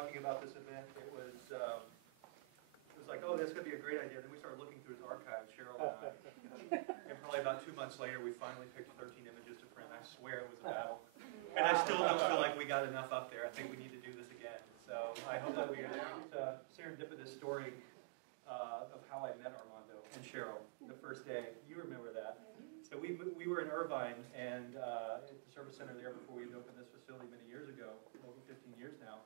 talking about this event, it was like, oh, this could be a great idea. Then we started looking through his archives, Cheryl and I. And probably about 2 months later, we finally picked 13 images to print. I swear it was a battle. And I still don't feel like we got enough up there. I think we need to do this again. So I hope that we get a serendipitous story of how I met Armando and Cheryl the first day. You remember that. So we were in Irvine and at the service center there before we opened this facility many years ago, over 15 years now.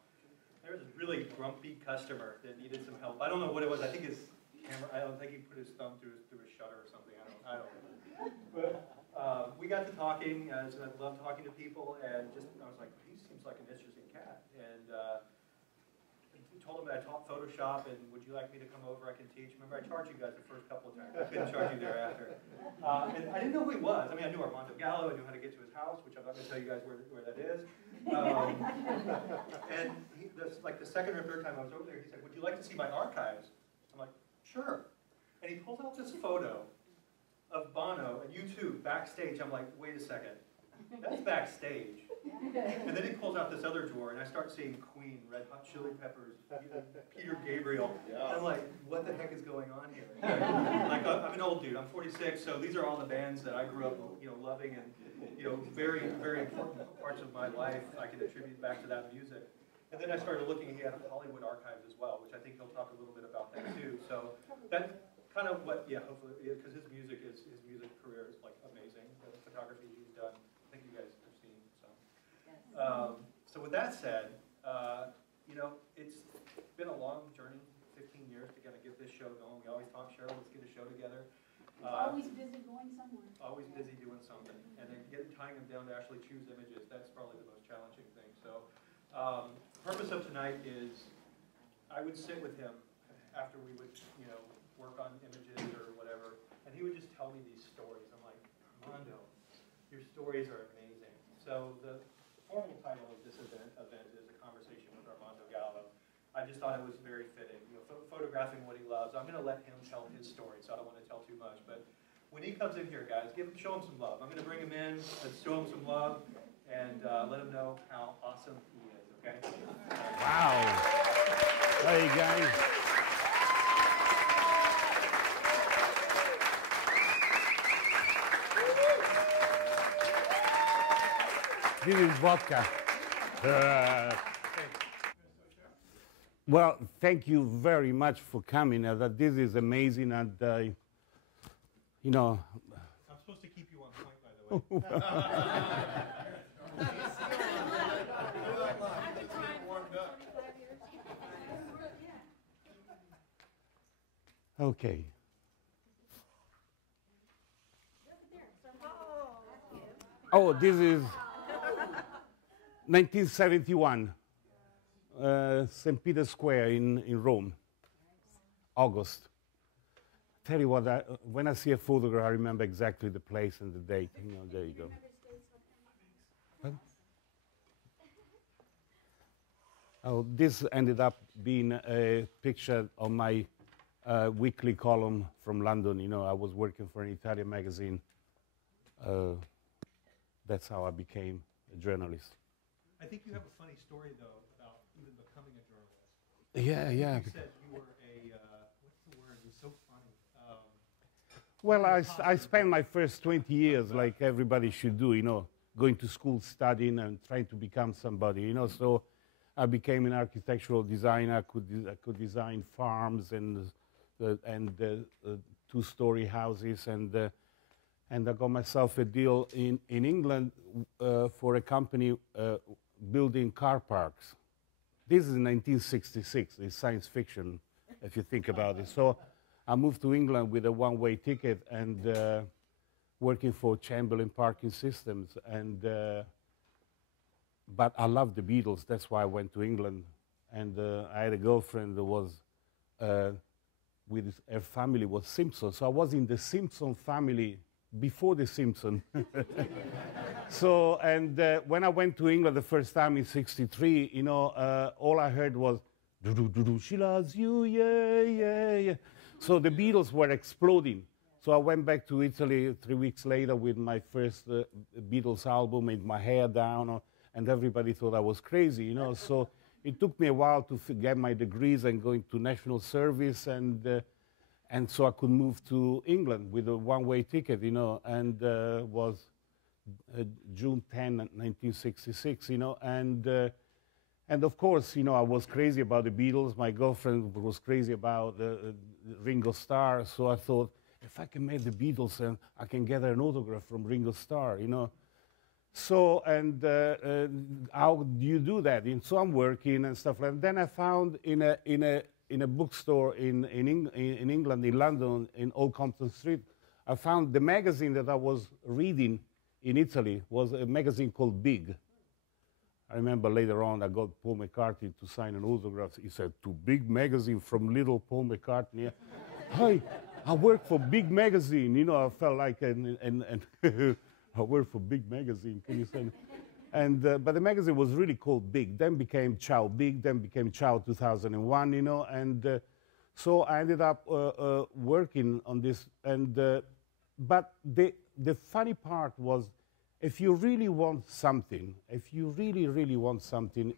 There was a really grumpy customer that needed some help. I don't know what it was. I think his camera, I don't think he put his thumb through a shutter or something. I don't know. But we got to talking, as I love talking to people, and I was like, he seems like an interesting cat. And told him that I taught Photoshop, and would you like me to come over? I can teach. Remember, I charged you guys the first couple of times. I couldn't charge you thereafter. And I didn't know who he was. I mean, I knew Armando Gallo. I knew how to get to his house, which I'm not going to tell you guys where that is. And like the second or third time I was over there, he said, would you like to see my archives? I'm like, sure. And he pulls out this photo of Bono and U2 backstage. I'm like, wait a second. That's backstage. And then he pulls out this other drawer, and I start seeing Queen, Red Hot Chili Peppers, Peter Gabriel. And I'm like, what the heck is going on here? Like, I'm an old dude. I'm 46, so these are all the bands that I grew up, loving, and very, very important parts of my life I can attribute back to that music. And then I started looking. He had Hollywood archives as well, which I think he'll talk a little bit about that too. So that's kind of what, hopefully, because his music career is like amazing. The photography he's done, I think you guys have seen. So. So with that said, it's been a long journey, 15 years to kind of get this show going. We always talk, Cheryl, let's get a show together. Always busy going somewhere. Always busy doing something. And then tying them down to actually choose images, that's probably the most challenging thing. So purpose of tonight is I would sit with him after we would, work on images or whatever, and he would just tell me these stories. I'm like, Armando, your stories are amazing. So the formal title of this event is A Conversation with Armando Gallo. I just thought it was very fitting, photographing what he loves. I'm going to let him tell his story, so I don't want to tell too much. But when he comes in here, guys, show him some love. I'm going to bring him in, let's show him some love, and let him know how awesome he is, okay? Wow. Hey, guys. This is vodka. Well, thank you very much for coming. That this is amazing, and I'm supposed to keep you on point, by the way. Okay. Oh, this is 1971, St. Peter's Square in Rome, August. Tell you what, when I see a photograph, I remember exactly the place and the date. There you go. What? Oh, this ended up being a picture of my weekly column from London. I was working for an Italian magazine. That's how I became a journalist. I think you have a funny story, though, about even becoming a journalist. Yeah. You said you were what's the word? It was so funny. Well, I spent my first 20 years like everybody should do, going to school, studying, and trying to become somebody, So I became an architectural designer. I could design farms and two-story houses, and I got myself a deal in England for a company building car parks. This is 1966. It's science fiction, if you think about it. So I moved to England with a one-way ticket and working for Chamberlain Parking Systems. But I loved the Beatles. That's why I went to England. And I had a girlfriend that was with her family was Simpson. So I was in the Simpson family before the Simpson. So, when I went to England the first time in '63, all I heard was, "Do-do-do-do, she loves you, yeah, yeah, yeah." So the Beatles were exploding. So I went back to Italy 3 weeks later with my first Beatles album, made my hair down, and everybody thought I was crazy, So it took me a while to get my degrees and go into national service, and so I could move to England with a one-way ticket, you know, and was June 10, 1966, you know, and of course, you know, I was crazy about the Beatles. My girlfriend was crazy about Ringo Starr, so I thought, if I can make the Beatles, and I can get an autograph from Ringo Starr, you know. So, and how do you do that? And so I'm working and stuff like that. Then I found in a bookstore in England, in London, in Old Compton Street, I found the magazine that I was reading in Italy was a magazine called Big. I remember later on I got Paul McCartney to sign an autograph. He said, "To Big magazine from little Paul McCartney." Hi, I work for Big magazine. You know, I felt like I work for Big magazine. Can you say? And but the magazine was really called Big. Then became Ciao Big. Then became Ciao 2001. You know, and so I ended up working on this. And but the funny part was, if you really want something, if you really want something,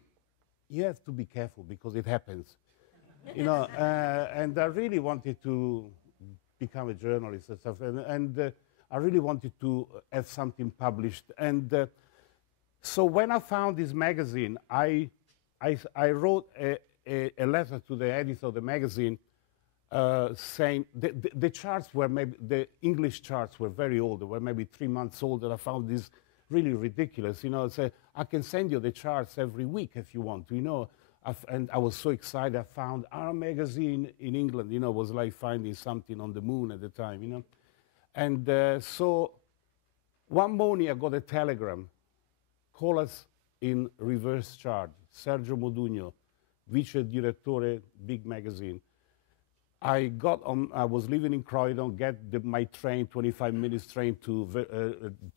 you have to be careful because it happens. You know, and I really wanted to become a journalist and stuff, and I really wanted to have something published. And so when I found this magazine, I wrote a letter to the editor of the magazine saying the charts were maybe, the English charts were very old. They were maybe 3 months old, and I found this really ridiculous. You know, I said, I can send you the charts every week if you want to, you know. And I was so excited. I found our magazine in England, you know, was like finding something on the moon at the time, you know. And so one morning I got a telegram, call us in reverse charge, Sergio Modugno, vice direttore, Big magazine. I was living in Croydon, my train, 25 minutes train to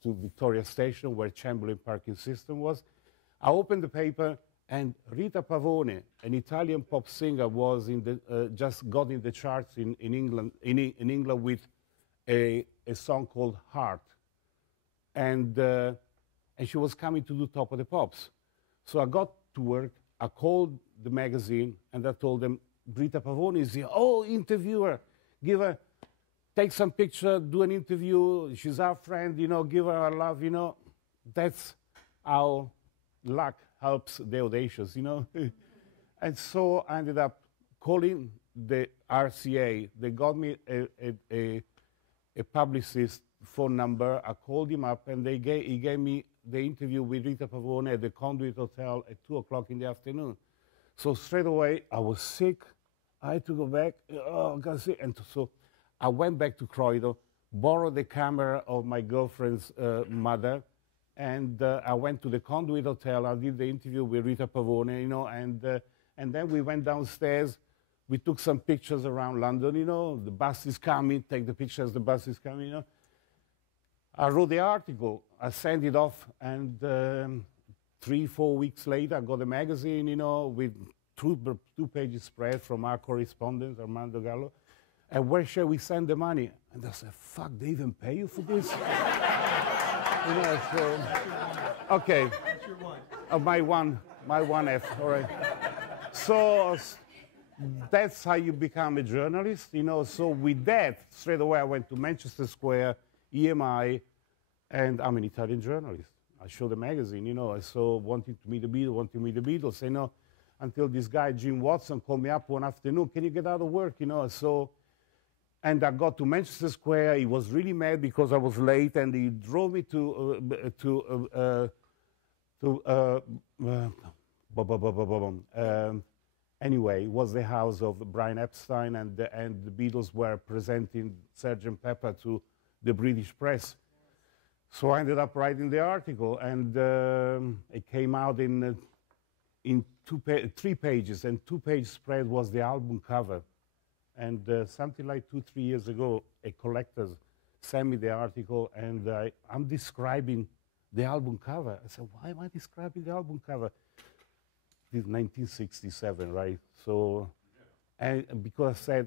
Victoria Station, where Chamberlain parking system was. I opened the paper, and Rita Pavone, an Italian pop singer, was just got in the charts in England with a song called Heart. And she was coming to do Top of the Pops. So I got to work, I called the magazine, and I told them, Rita Pavone is here. Oh, interview her. Take some picture, do an interview. She's our friend, you know, give her our love, you know. That's how luck helps the audacious, you know. And so I ended up calling the RCA. They got me a publicist phone number. I called him up, and he gave me the interview with Rita Pavone at the Conduit Hotel at 2 o'clock in the afternoon. So straight away, I was sick. I had to go back. Oh, I got sick. And so I went back to Croydon, borrowed the camera of my girlfriend's mother, and I went to the Conduit Hotel. I did the interview with Rita Pavone, you know, and then we went downstairs. We took some pictures around London, you know. The bus is coming. Take the pictures. The bus is coming, you know. I wrote the article. I sent it off, and 3-4 weeks later, I got a magazine, you know, with two-page spread from our correspondent, Armando Gallo. And where shall we send the money? And I said, fuck, they even pay you for this? You know, so, okay. What's your one? My one F, all right. So that's how you become a journalist, you know. So with that, straight away I went to Manchester Square, EMI, and I'm an Italian journalist. I showed the magazine, you know, so wanting to meet the Beatles, you know, until this guy, Jim Watson, called me up one afternoon, can you get out of work, you know, so, and I got to Manchester Square. He was really mad because I was late, and he drove me anyway, it was the house of Brian Epstein, and the Beatles were presenting Sgt. Pepper to the British press. So I ended up writing the article, and it came out in 3 pages, and 2-page spread was the album cover. And something like 2-3 years ago, a collector sent me the article, and I'm describing the album cover. I said, why am I describing the album cover? This is 1967, right? So, and because I said,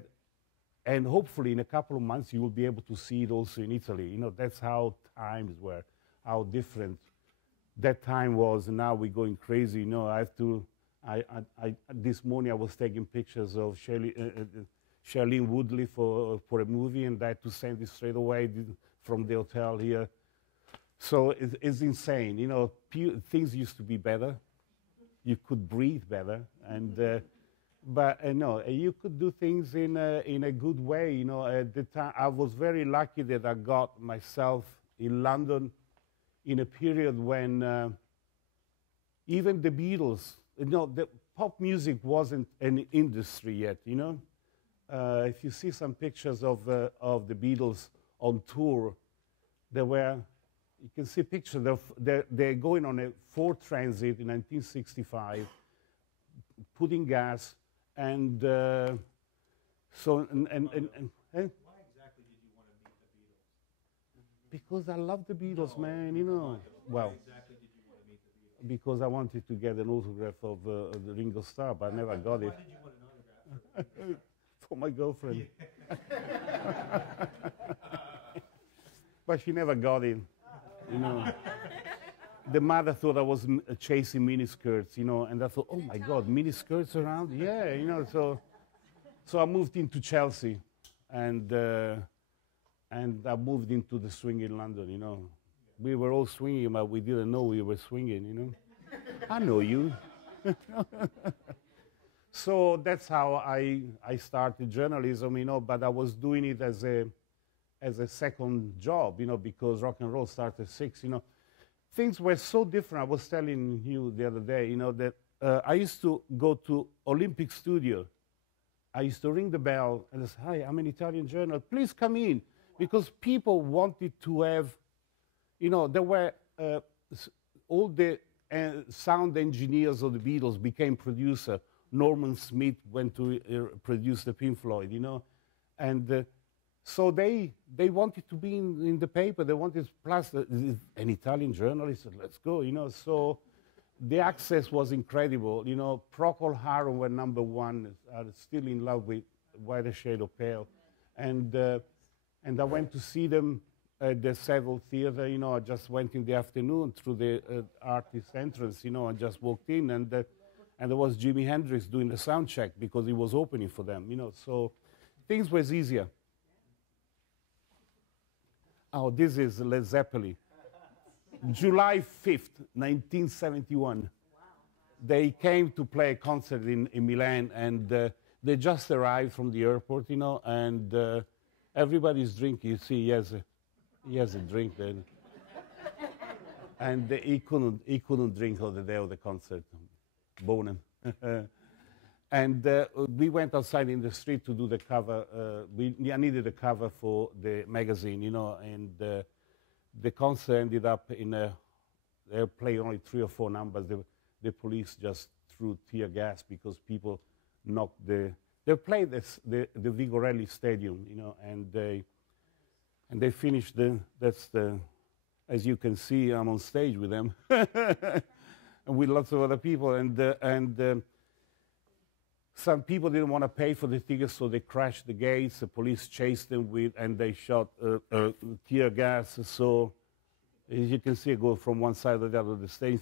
and hopefully in a couple of months you will be able to see it also in Italy. You know, that's how times were, how different that time was. And now we're going crazy. You know, I This morning I was taking pictures of Shailene Woodley for a movie, and I had to send it straight away from the hotel here. So it's insane. You know, things used to be better. You could breathe better, and but no, you could do things in a good way. You know, at the time I was very lucky that I got myself in London in a period when even the Beatles, you know, the pop music wasn't an industry yet. You know, if you see some pictures of the Beatles on tour, there were. You can see pictures of they're going on a Ford Transit in 1965, putting gas, and so and Why exactly did you want to meet the Beatles? because I love the Beatles, man. You know, Why well, exactly did you want to meet the Beatles? because I wanted to get an autograph of the Ringo Starr, but I never got it. Why did you want an autograph? For my girlfriend. But she never got it. You know, the mother thought I was chasing miniskirts, you know, and I thought, oh my God, miniskirts around? Yeah, you know, so I moved into Chelsea, and I moved into the swing in London, you know. We were all swinging, but we didn't know we were swinging, you know. I know you. So that's how I started journalism, you know, but I was doing it as a second job, you know, because rock and roll started at 6, you know. Things were so different. I was telling you the other day, you know, that I used to go to Olympic Studio. I used to ring the bell and say, hi, I'm an Italian journalist. Please come in. Because people wanted to have, you know, there were all the sound engineers of the Beatles became producer. Norman Smith went to produce the Pink Floyd, you know. And so they wanted to be in the paper. They wanted, plus an Italian journalist said, let's go, you know. So the access was incredible. You know, Procol Harum were #1, are still in love with Whiter Shade of Pale. And I went to see them at the Savile Theatre, you know. I just went in the afternoon through the artist entrance, you know. I just walked in, and there was Jimi Hendrix doing the sound check because he was opening for them, you know. So things was easier. Oh, this is Led Zeppelin. July 5th, 1971. Wow. They came to play a concert in Milan, and they just arrived from the airport, you know, and everybody's drinking. You see, he has a drink then. And he couldn't drink on the day of the concert. Bonem. And we went outside in the street to do the cover. I needed a cover for the magazine, you know, and the concert ended up in they played only 3 or 4 numbers. The police just threw tear gas because people knocked they played the Vigorelli Stadium, you know, and they finished as you can see, I'm on stage with them, and with lots of other people, and some people didn't want to pay for the tickets, so they crashed the gates. The police chased them and they shot tear gas. So, as you can see, it goes from one side to the other of the stage.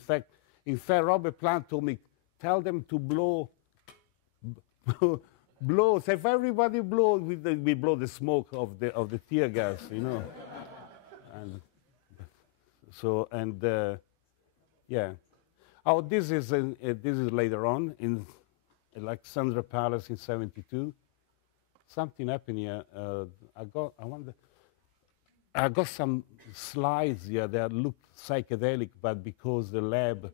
In fact, Robert Plant told me, tell them to blow. Blow. So if everybody blows, we blow the smoke of the tear gas, you know. Yeah. Oh, this is later on in Alexandra Palace in '72. Something happened here. I got some slides here that look psychedelic, but because the lab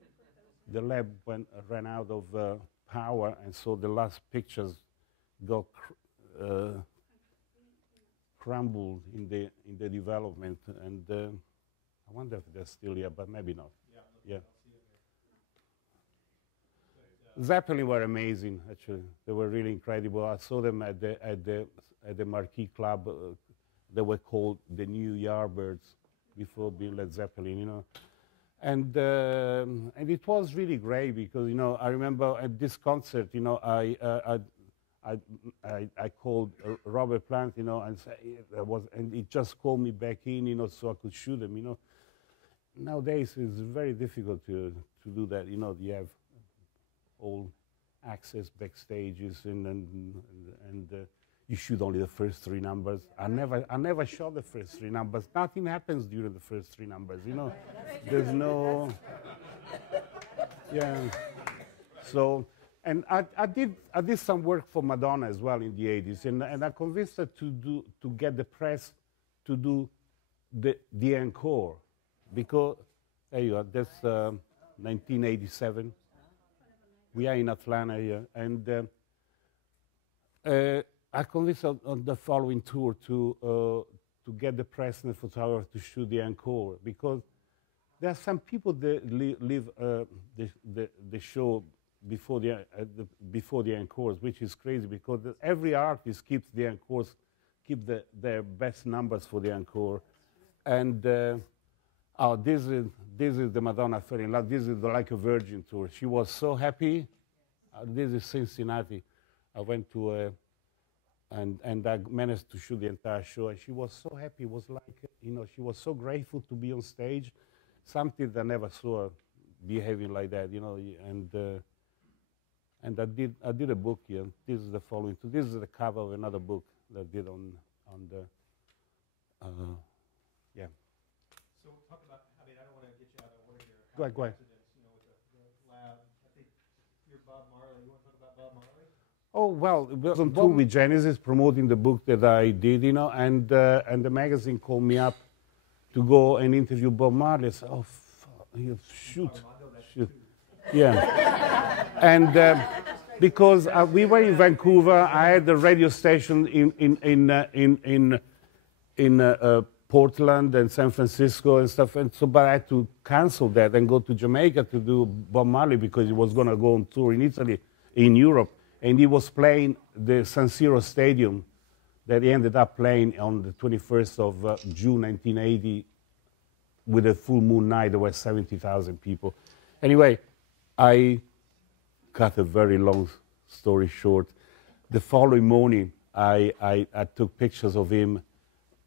ran out of power, and so the last pictures got crumbled in the development. And I wonder if they're still here, but maybe not. Yeah. Zeppelin were amazing, actually. They were really incredible. I saw them at the Marquee Club. They were called the New Yardbirds before being Led Zeppelin, you know. And it was really great because, you know, I remember at this concert, you know, I called Robert Plant, you know, and he just called me back in, you know, so I could shoot him, you know. Nowadays, it's very difficult to do that, you know. You have all access backstages, and you shoot only the first 3 numbers. I never shot the first 3 numbers. Nothing happens during the first 3 numbers, you know. There's no, yeah. So, and I did some work for Madonna as well in the 80s, and I convinced her to get the press to do the encore, because there you are. That's 1987. We are in Atlanta here, and I convinced her on the following tour to get the press and the photographer to shoot the encore, because there are some people that leave the show before the encores, which is crazy, because every artist keeps the encores, their best numbers for the encore, and this is the Madonna Fell in Love. This is the Like a Virgin tour. She was so happy. This is Cincinnati. I went to and I managed to shoot the entire show, and she was so happy. It was like, you know, she was so grateful to be on stage. Something that I never saw her behaving like that, you know. And I did a book here. This is the following. This is the cover of another book that I did on the yeah. So talk about, I mean, I don't want to get you out of order here. Go ahead. You know, with the lab. I think you're Bob Marley. You want to talk about Bob Marley? Oh, well, it was on tour with Genesis promoting the book that I did, you know, and the magazine called me up to go and interview Bob Marley. I said, oh, shoot. Yeah. And because we were in Vancouver, I had the radio station in Portland and San Francisco and stuff, and so, but I had to cancel that and go to Jamaica to do Bob Marley, because he was going to go on tour in Italy, in Europe, and he was playing the San Siro Stadium that he ended up playing on the 21st of June 1980 with a full moon night. There were 70,000 people. Anyway, I cut a very long story short. The following morning, I took pictures of him,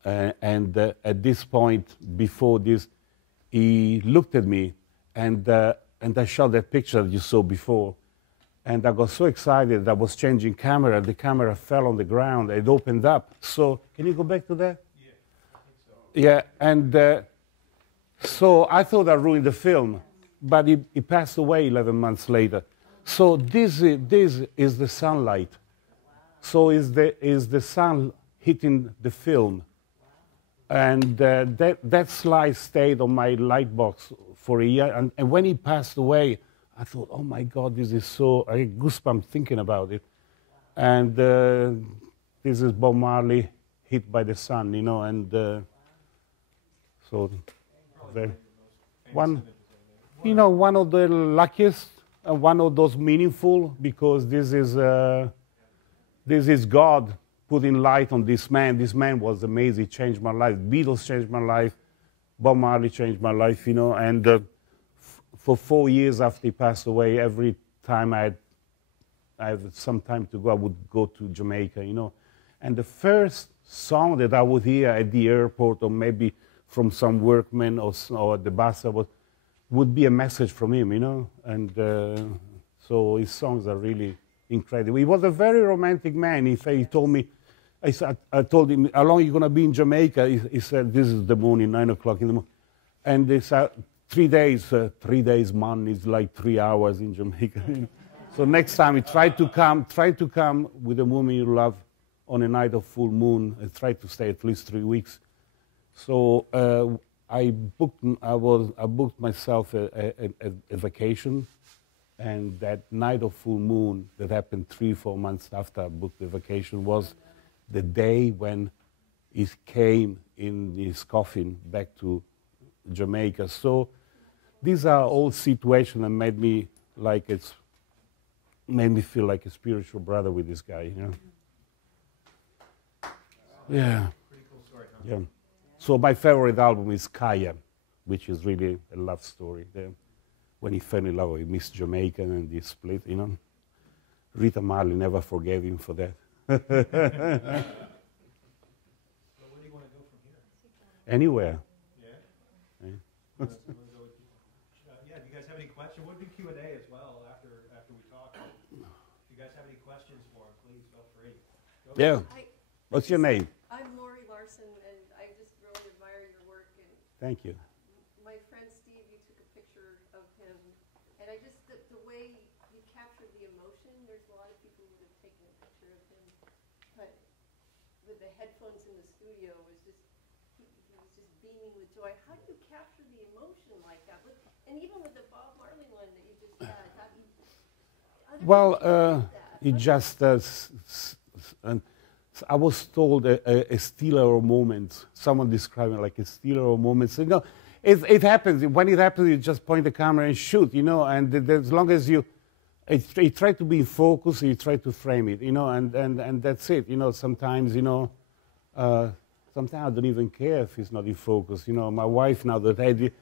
and at this point, before this, he looked at me, and I shot that picture that you saw before. And I got so excited that I was changing camera. The camera fell on the ground. It opened up. So, can you go back to that? Yeah, I think so. Yeah, and so I thought I ruined the film, but he passed away 11 months later. So this is the sunlight. So is the sun hitting the film. And that slide stayed on my light box for a year. And when he passed away, I thought, oh my God, this is so, I get goosebumps thinking about it. And this is Bob Marley hit by the sun, you know, and so one of the luckiest and one of those meaningful, because this is God putting light on this man. This man was amazing, changed my life. Beatles changed my life. Bob Marley changed my life, you know, and for 4 years after he passed away, every time I had some time to go, I would go to Jamaica, you know. And the first song that I would hear at the airport, or maybe from some workman or at the bus, would be a message from him, you know. And so his songs are really incredible. He was a very romantic man. He told me, I told him, how long are you going to be in Jamaica? He said, this is the morning, 9 o'clock in the morning. And they said, 3 days, 3 days, man, is like 3 hours in Jamaica. So next time, try to come with a woman you love on a night of full moon, and try to stay at least 3 weeks. So I booked myself a vacation, and that night of full moon that happened 3-4 months after I booked the vacation was the day when he came in his coffin back to Jamaica. So these are all situations that made me feel like a spiritual brother with this guy, you know. Yeah. Pretty cool story, huh? Yeah. So my favorite album is Kaya, which is really a love story. When he fell in love with Miss Jamaica and they split, you know. Rita Marley never forgave him for that. So where do you want to go from here? Anywhere. Yeah? Yeah. Yeah, do you guys have any questions? We'll do Q&A as well after we talk. questions for him, please feel free. Yeah. What's your name? I'm Lori Larson, and I just really admire your work. And Thank you. my friend Steve, you took a picture of him, and I just the way you captured the emotion. There's a lot of people who would have taken a picture of him, but with the headphones in the studio, was just he was just beaming with joy. How do you capture the emotion like that? And even with the Bob Marley one that you just had, how do you? Well, it just I was told a stealer moment. Someone described it like a stealer moment. So, it happens. When it happens, you just point the camera and shoot, and as long as you try to be in focus, you try to frame it, and that's it. Sometimes, sometimes I don't even care if it's not in focus. My wife, now that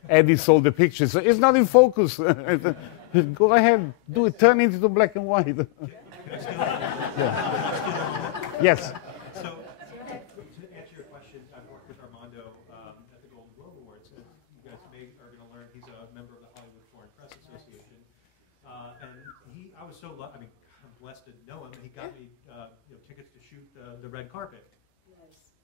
Eddie sold the picture, so it's not in focus. Go ahead, do it, turn it into black and white. Yes. So, to answer your question, I've worked with Armando at the Golden Globe Awards. As you guys are going to learn, he's a member of the Hollywood Foreign Press Association. And I was so lucky, I'm blessed to know him. He got me tickets to shoot the red carpet. Nice.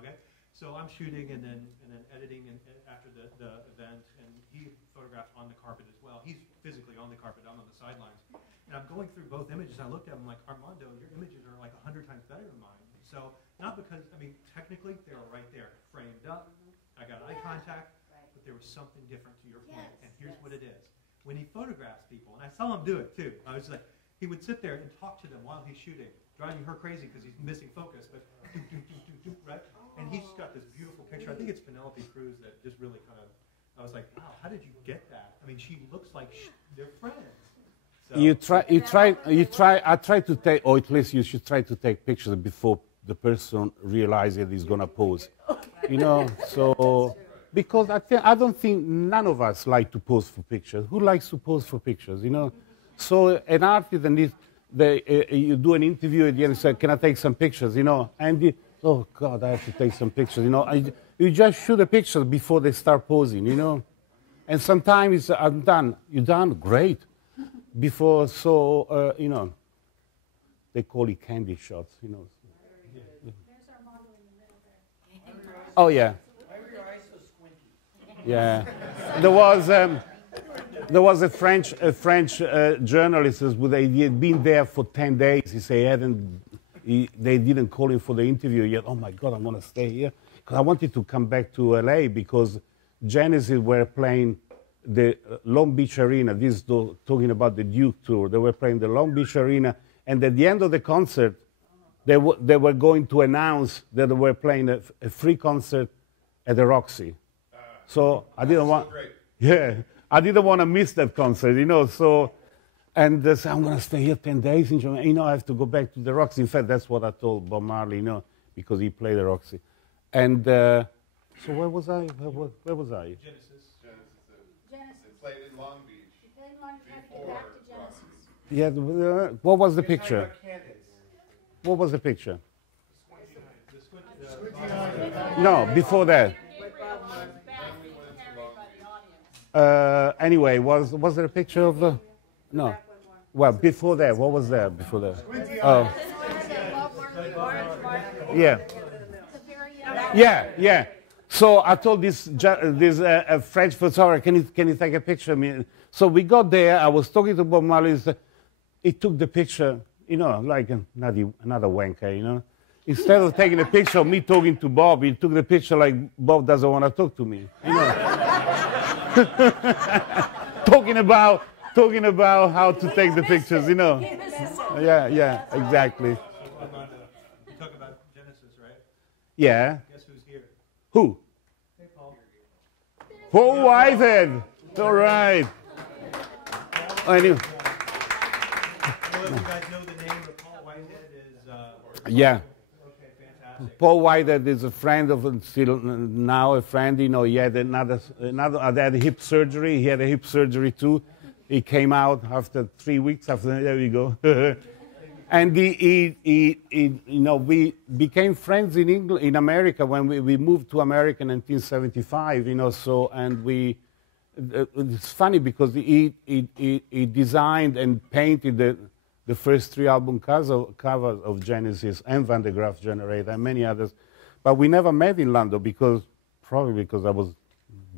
Okay, so I'm shooting and then editing after the event, and he photographed on the carpet as well. He's physically on the carpet, I'm on the sidelines. And I'm going through both images, and I looked at him like, Armando, your images are like 100 times better than mine. So, not because, technically, they were right there, framed up. I got eye contact, but there was something different to your point, and here's what it is. When he photographs people, and I saw him do it too, I was like, he would sit there and talk to them while he's shooting, driving her crazy because he's missing focus, but right? And he's got this beautiful picture. I think it's Penelope Cruz that just really kind of, I was like, wow, how did you get that? She looks like they're friends. So. I try to take, or at least you should try to take pictures before the person realizes he's going to pose. So, because I don't think none of us like to pose for pictures. Who likes to pose for pictures, So an artist, and you do an interview at the end and say, can I take some pictures, and oh God, I have to take some pictures, you just shoot a picture before they start posing, and sometimes it's, I'm done. You're done? Great. Before, so, they call it candy shots, There's Armando in the middle there. Oh, yeah. Why were your eyes so squinty? Yeah. There was a French journalist who he had been there for 10 days. He said they didn't call him for the interview yet. Oh, my God, I'm going to stay here. Because I wanted to come back to L.A. because Genesis were playing the Long Beach Arena. This is talking about the Duke tour. They were playing the Long Beach Arena, and at the end of the concert, they were going to announce that they were playing a free concert at the Roxy. So I didn't want, I didn't want to miss that concert, So, and so I'm going to stay here 10 days in Jamaica. I have to go back to the Roxy. In fact, that's what I told Bob Marley, because he played the Roxy. And so where was I? Where was I? Genesis. Genesis. They played in Long Beach. You played Long Beach, have to get back to Genesis. Yeah, what was the picture? What was the picture? No, before that. Anyway, was there a picture of the? No. Well, before that, what was there before that? Oh. Yeah. Yeah. So I told this French photographer, can you take a picture of me? So we got there. I was talking to Bob Marley. He took the picture, like another wanker, Instead of taking a picture of me talking to Bob, he took the picture like Bob doesn't want to talk to me. Talking about how to take the pictures, Yeah, exactly. You talk about Genesis, right? Yeah. Guess who's here? Who? Hey, Paul. Paul Whitehead. All right. I knew. Well, if you guys know the name of Paul Whitehead is... Yeah. Okay, fantastic. Paul Whitehead is a friend of, still now a friend, he had another had hip surgery. He had a hip surgery too. He came out after 3 weeks after, there we go. And we became friends in England, in America, when we moved to America in 1975, so, and it's funny because he designed and painted the first 3 album covers of Genesis and Van de Graaff Generator and many others. But we never met in London probably because I was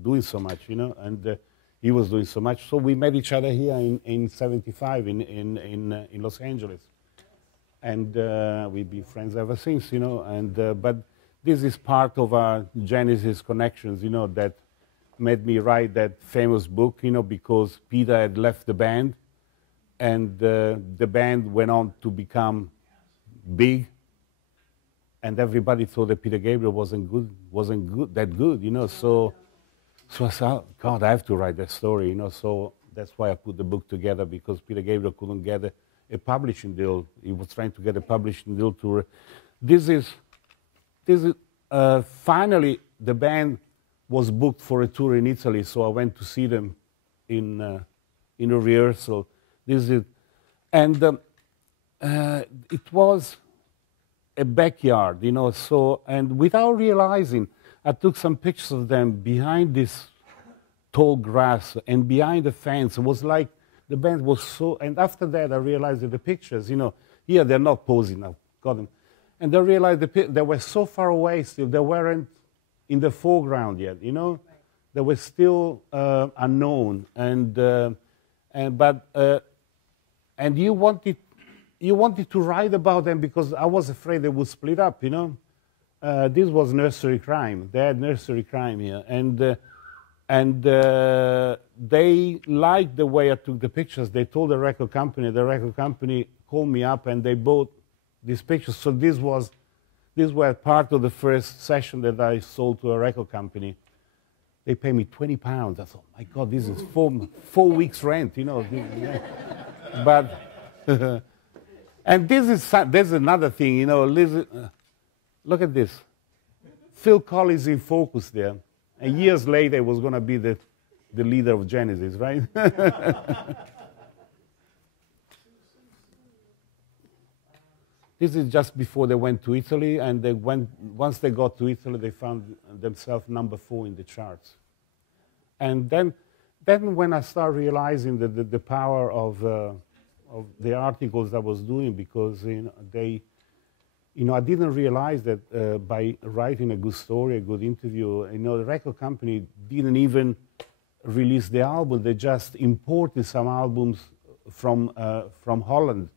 doing so much, and he was doing so much. So we met each other here in 75 in Los Angeles. And we've been friends ever since, but this is part of our Genesis connections, that made me write that famous book, because Peter had left the band, and the band went on to become big, and everybody thought that Peter Gabriel wasn't that good, So I said, oh, God, I have to write that story, So that's why I put the book together, because Peter Gabriel couldn't get a publishing deal. He was trying to get a publishing deal to. This is finally the band was booked for a tour in Italy, so I went to see them in a rehearsal. And it was a backyard, So, and without realizing, I took some pictures of them behind this tall grass and behind the fence. It was like the band was so. And after that, I realized that the pictures, here they're not posing now. Got them. And I realized they were so far away still. They weren't in the foreground yet, They were still unknown. And you wanted to write about them because I was afraid they would split up, This was nursery crime. They had nursery crime here. And they liked the way I took the pictures. They told the record company called me up and they bought these pictures. So these were part of the first session that I sold to a record company. They paid me £20. I thought, my God, this is 4 weeks rent, But, and there's another thing, look at this. Phil Collins in focus there. And years later, he was going to be the leader of Genesis, right? This is just before they went to Italy, and once they got to Italy, they found themselves number 4 in the charts. And then when I started realizing the power of the articles I was doing, because I didn't realize that by writing a good story, a good interview, the record company didn't even release the album. They just imported some albums from Holland.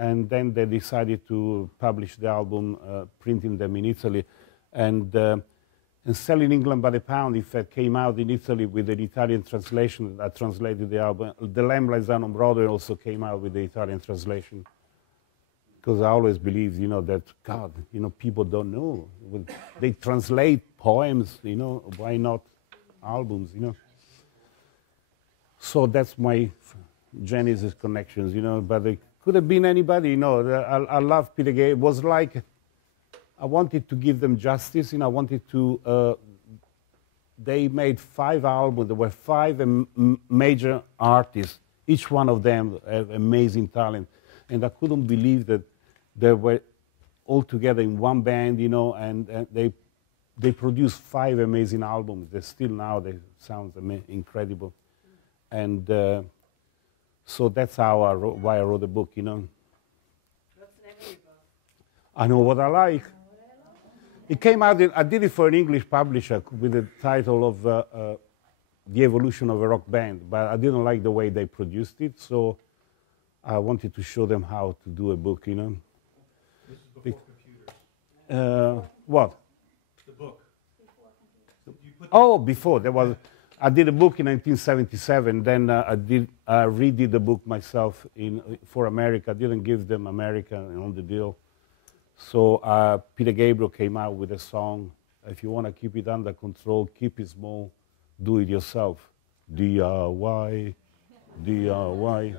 And then they decided to publish the album, printing them in Italy. And Sell in England by the Pound, in fact, came out in Italy with an Italian translation. I translated the album. The Lamb Lies Down on Broadway also came out with the Italian translation. Because I always believed, that, God, people don't know. They translate poems, why not albums, So that's my Genesis connections, but it could have been anybody, I love Peter Gabriel. It was like, I wanted to give them justice, I wanted to, they made 5 albums. There were 5 major artists. Each one of them have amazing talent. And I couldn't believe that they were all together in one band, and they produced 5 amazing albums. They still now, they sound incredible. And so that's how why I wrote the book, What's the name of your book? I Know What I Like. It came out, I did it for an English publisher with the title of The Evolution of a Rock Band, but I didn't like the way they produced it, so I wanted to show them how to do a book, This is before computers. What? The book. Before. I did a book in 1977, then I redid the book myself for America. I didn't give them America on the deal. So Peter Gabriel came out with a song, if you want to keep it under control, keep it small, do it yourself. DIY, DIY.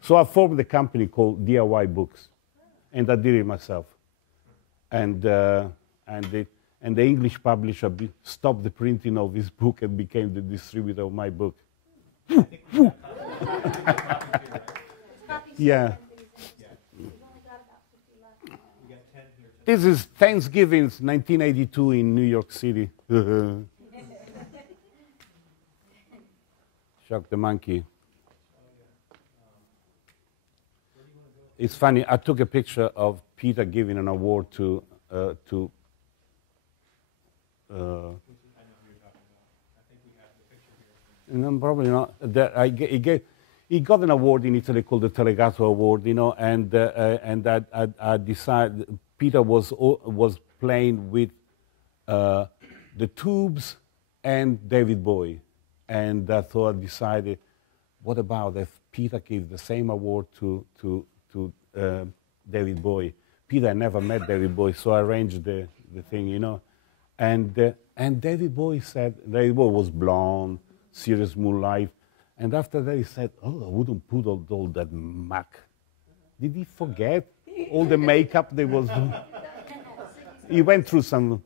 So I formed a company called DIY Books, and I did it myself. And the English publisher stopped the printing of this book and became the distributor of my book. Yeah. This is Thanksgiving, 1982 in New York City. Shock the monkey. it's funny. I took a picture of Peter giving an award to I know who you're talking about. I think we have the picture here. no, probably not. He got an award in Italy called the Telegato Award, and I decided Peter was playing with the Tubes and David Bowie, and so I decided, what about if Peter gives the same award to David Bowie? Peter never met David Bowie, so I arranged the thing, and David Bowie was blonde, serious Moonlight. And after that, he said, "Oh, I wouldn't put all that muck." Did he forget all the makeup there was? He went through some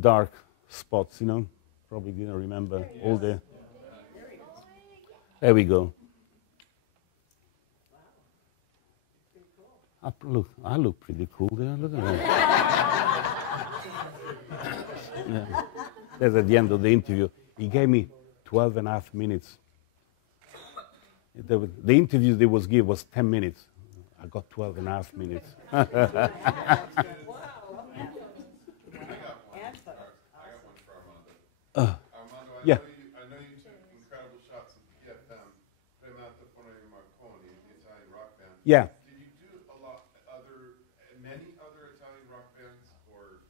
dark spots, Probably didn't remember all the. There we go. I look pretty cool there. Look at that. Yeah. That's at the end of the interview. He gave me 12 and a half minutes. The interview they was give was 10 minutes. I got 12 and a half minutes. I got one for Armando. Armando, yeah. I know you took incredible shots of PFM, Renato Fonorio Marconi, the Italian rock band. Yeah. Did you do many other Italian rock bands, or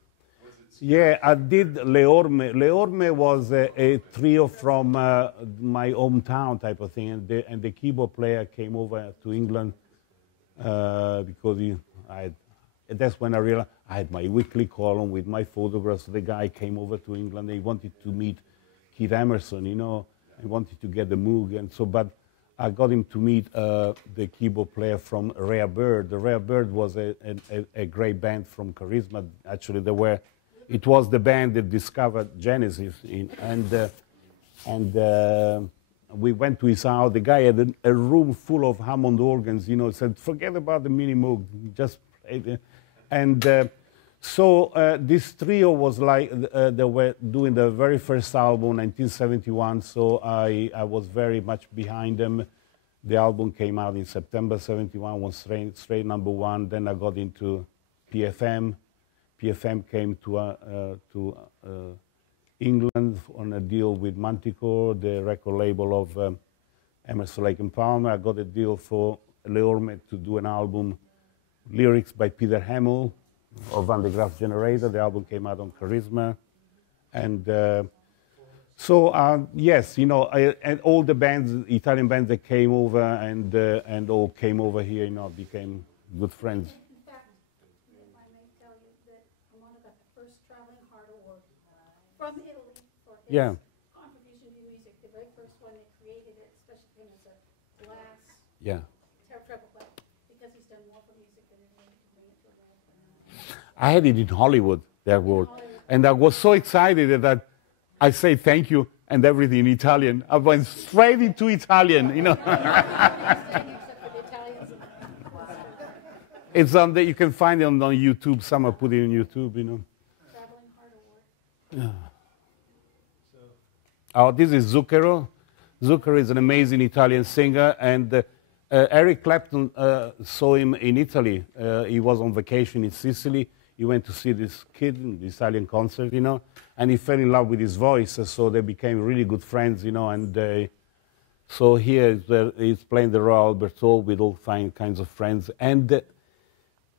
was it? Yeah, I did Leorme. Leorme was a trio from my hometown type of thing, and the keyboard player came over to England because that's when I realized I had my weekly column with my photographs. The guy came over to England. He wanted to meet Keith Emerson, I wanted to get the Moog, and so, but I got him to meet the keyboard player from Rare Bird. The Rare Bird was a great band from Charisma. Actually, it was the band that discovered Genesis, and we went to his house. The guy had a room full of Hammond organs. Said, forget about the Mini Moog, just play it. And so this trio was like they were doing the very first album, 1971. So I was very much behind them. The album came out in September '71, was straight number one. Then I got into PFM. PFM came to England on a deal with Manticore, the record label of Emerson, Lake and Palmer. I got a deal for Leorme to do an album, lyrics by Peter Hamill of Van de Graaff Generator. The album came out on Charisma. And yes, and all the bands, Italian bands that came over and all came over here, became good friends. In fact, if I may tell you that Armando got the first Traveling Heart Award from Italy for his contribution to music. The very first one they created it, especially him as a glass treble player, because he's done more for music than anyone can bring it to a band. I had it in Hollywood, that award. And I was so excited that I say thank you and everything in Italian. I went straight into Italian, Except for the Italians. It's on you can find it on YouTube. Someone put it on YouTube, Traveling Heart Award. Oh, this is Zucchero. Zucchero is an amazing Italian singer, and Eric Clapton saw him in Italy. He was on vacation in Sicily. He went to see this kid in the Italian concert, and he fell in love with his voice, so they became really good friends, and so here he's playing the Royal Albert Hall with all fine kinds of friends. And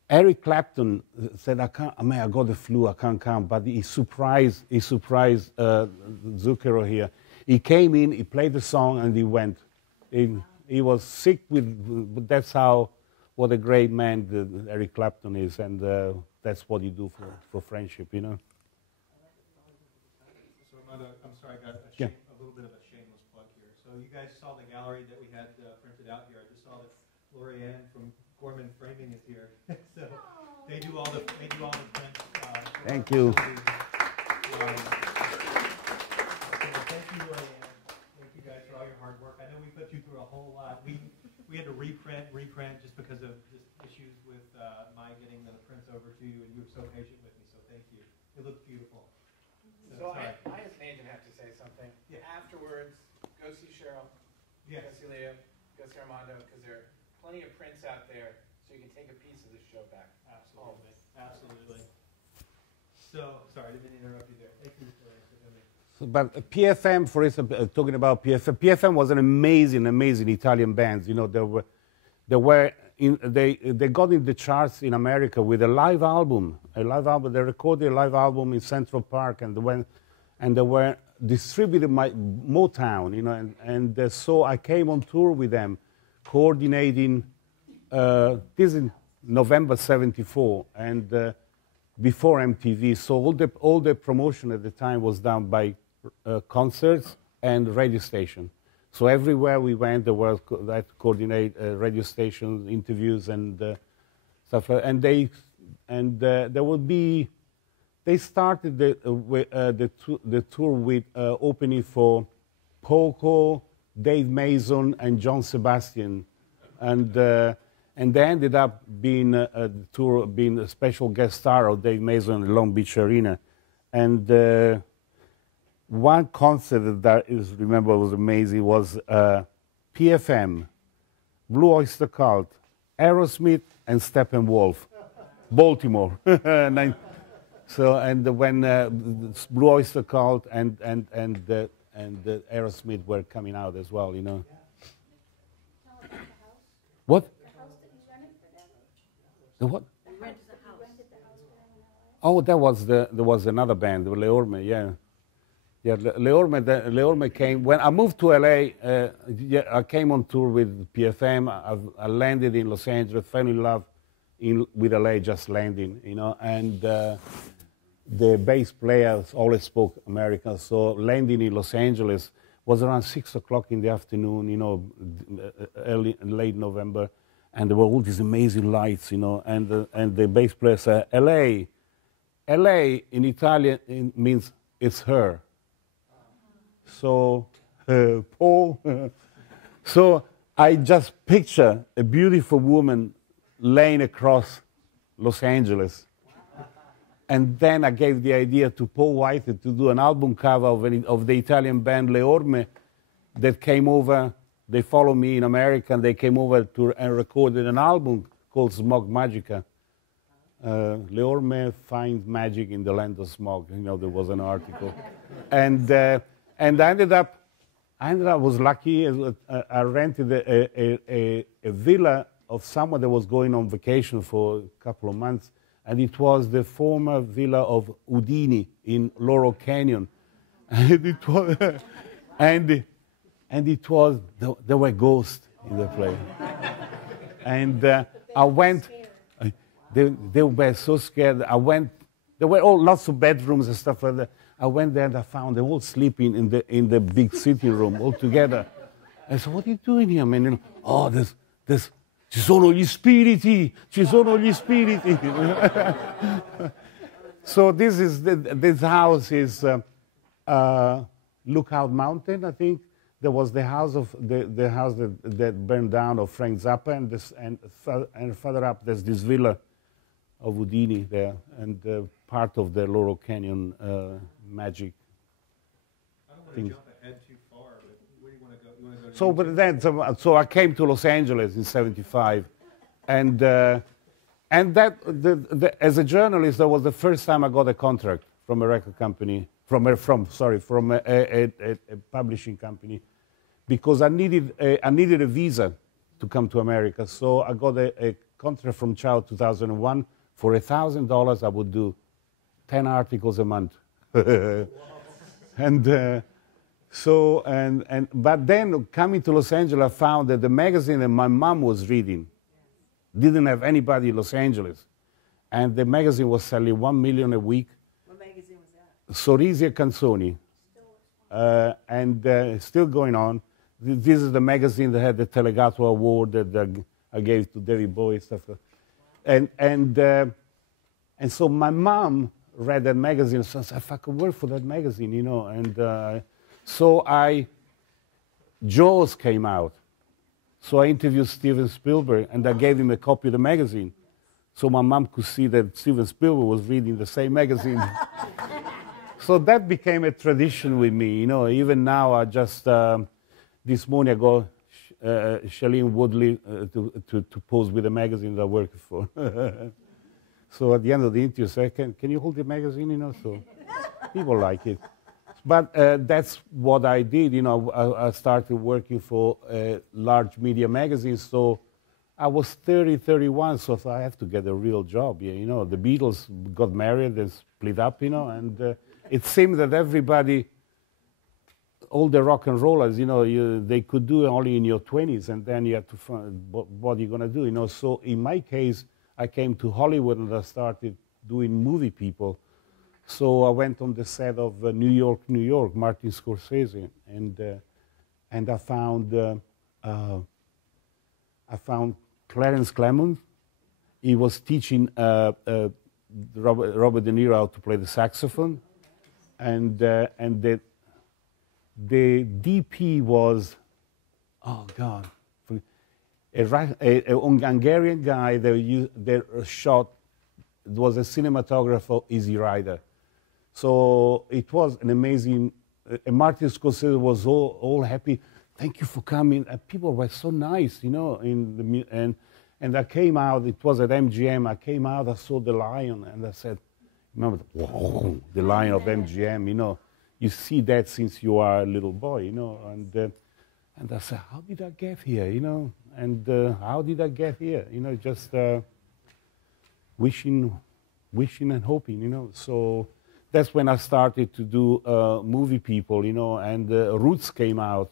Eric Clapton said, I got the flu, I can't come, but he surprised Zucchero here. He came in, he played the song, and he went. He was sick but that's what a great man Eric Clapton is, and that's what you do for friendship, So Armando, I'm sorry, I got a little bit of a shameless plug here. So you guys saw the gallery that we had printed out here. I just saw that Lorianne from Gorman Framing is here. So they do all the prints. Thank you. Thank you, Lorianne. Thank you guys for all your hard work. I know we put you through a whole lot. We had to reprint just because of just issues with my getting the prints over to you, and you were so patient with me. So thank you. It looks beautiful. So I as an agent have to say something. Yeah. Afterwards, go see Cheryl, go see Leo, go see Armando, because there are plenty of out there so you can take a piece of this show back. Absolutely, absolutely. So, sorry, I didn't mean to interrupt you there. Thank you for answering me. So, but PFM, for instance, talking about PFM, PFM was an amazing, amazing Italian band. You know, they got in the charts in America with a live album. They recorded a live album in Central Park, and they were distributed by Motown. You know, and so I came on tour with them, coordinating. This in November '74, and before MTV. So all the promotion at the time was done by concerts and radio station. So everywhere we went, there was that coordinate radio stations, interviews, and stuff. And there would be. They started the tour with opening for Poco, Dave Mason, and John Sebastian, and they ended up being a special guest star of Dave Mason at Long Beach Arena. And one concert that I remember was amazing was PFM, Blue Oyster Cult, Aerosmith, and Steppenwolf, Baltimore. So and when Blue Oyster Cult and Aerosmith were coming out as well, you know. Tell about the house. What? The house that you rented for them. The what? You rented the house. You rented the house for them in LA? Oh, there was another band, Leorme, yeah. Yeah, Leorme came, when I moved to LA, I came on tour with PFM, I landed in Los Angeles, fell in love with LA just landing, you know, and the bass players always spoke American, so landing in Los Angeles was around 6 o'clock in the afternoon, you know, late November, and there were all these amazing lights, you know, and the bass player said, LA in Italian means it's her. So, Paul, so I just picture a beautiful woman laying across Los Angeles. And then I gave the idea to Paul White to do an album cover of the Italian band Leorme that came over. They followed me in America, and they came over and recorded an album called Smog Magica. Leorme finds magic in the land of smog. You know, there was an article. And I ended up, was lucky. I rented a villa of someone that was going on vacation for a couple of months, and it was the former villa of Houdini in Laurel Canyon. And it was, there were ghosts in the place. And I went, they were so scared. There were lots of bedrooms and stuff like that. I went there and I found them all sleeping in the big sitting room all together. I said, what are you doing here, man? And, oh, ci sono gli spiriti, ci sono gli spiriti. So this house is Lookout Mountain, I think. There was the house that burned down of Frank Zappa, and further up there's this villa of Houdini there, and part of the Laurel Canyon magic. I don't want to jump ahead too far, but where do you want to go? You want to go to So, but then, so I came to Los Angeles in '75, and that as a journalist, that was the first time I got a contract from a record company, from a publishing company, because I needed a visa to come to America. So I got a contract from Child 2001 for $1,000. I would do 10 articles a month. But then coming to Los Angeles, I found that the magazine that my mom was reading didn't have anybody in Los Angeles. And the magazine was selling 1 million a week. What magazine was that? Sorrisi e Canzoni. And still going on. This is the magazine that had the Telegato Award that I gave to David Bowie, stuff like that. And so my mom read that magazine and said, if I could work for that magazine, you know. And so Jaws came out. So I interviewed Steven Spielberg, and I gave him a copy of the magazine. So my mom could see that Steven Spielberg was reading the same magazine. So that became a tradition with me, you know. Even now, I just, this morning I go Shailene Woodley to pose with the magazine that I work for. So at the end of the interview, I said, can you hold the magazine, you know? So people like it. But that's what I did, you know. I started working for large media magazines, so I was 30, 31, so I thought I have to get a real job. Yeah, you know, the Beatles got married and split up, you know, and it seemed that everybody, all the rock and rollers, you know, they could do it only in your 20s, and then you have to find what you're going to do, you know. So in my case, I came to Hollywood and I started doing movie people. So I went on the set of New York, New York, Martin Scorsese, and I found Clarence Clemons. He was teaching Robert De Niro how to play the saxophone, and the DP was, oh God, a Hungarian guy that shot. It was a cinematographer, Easy Rider. So it was an amazing. Martin Scorsese was all happy. Thank you for coming. And people were so nice, you know. And I came out. It was at MGM. I came out. I saw the lion, and I said, "Remember, whoa, the lion of MGM? You know, you see that since you are a little boy, you know." And I said, "How did I get here? You know? And how did I get here? You know, just wishing and hoping, you know." So that's when I started to do movie people, you know, and Roots came out,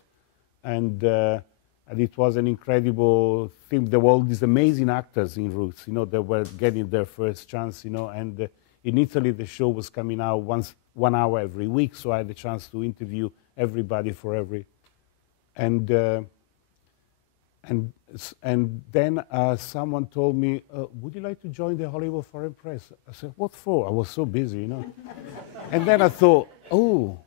and it was an incredible thing. There were all these amazing actors in Roots, you know, that were getting their first chance, you know, and in Italy the show was coming out 1 hour every week, so I had the chance to interview everybody for every, and then someone told me, would you like to join the Hollywood Foreign Press? I said, what for? I was so busy, you know. And then I thought, oh,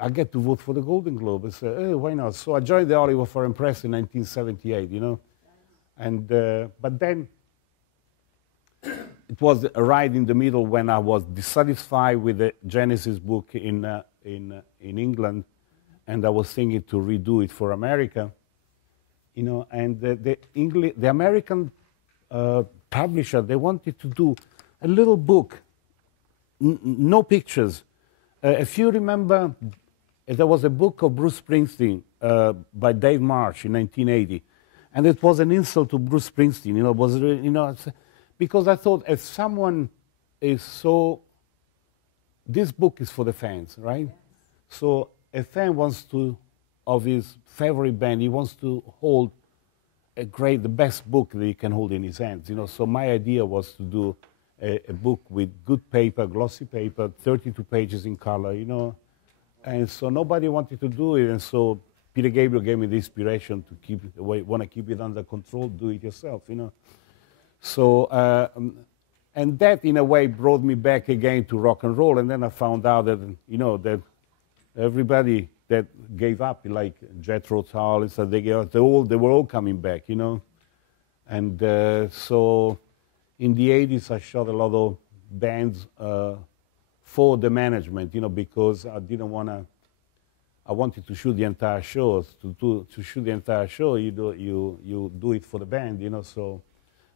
I get to vote for the Golden Globe. I said, oh, why not? So I joined the Hollywood Foreign Press in 1978, you know. And, but then it was right in the middle when I was dissatisfied with the Genesis book in England, and I was thinking to redo it for America. You know, and the American publisher, they wanted to do a little book, no pictures. If you remember, there was a book of Bruce Springsteen by Dave Marsh in 1980, and it was an insult to Bruce Springsteen. You know, was you know, because I thought if someone is so, this book is for the fans, right? So a fan wants to, of his favorite band, he wants to hold the best book that he can hold in his hands, you know. So my idea was to do a book with good paper, glossy paper, 32 pages in color, you know. And so nobody wanted to do it, and so Peter Gabriel gave me the inspiration to want to keep it under control, do it yourself, you know. So, and that in a way brought me back again to rock and roll, and then I found out that, you know, that everybody that gave up, like Jethro Tull, so they were all coming back, you know. And so in the 80s, I shot a lot of bands for the management, you know, because I didn't want to, I wanted to shoot the entire show. To shoot the entire show, you do it for the band, you know, so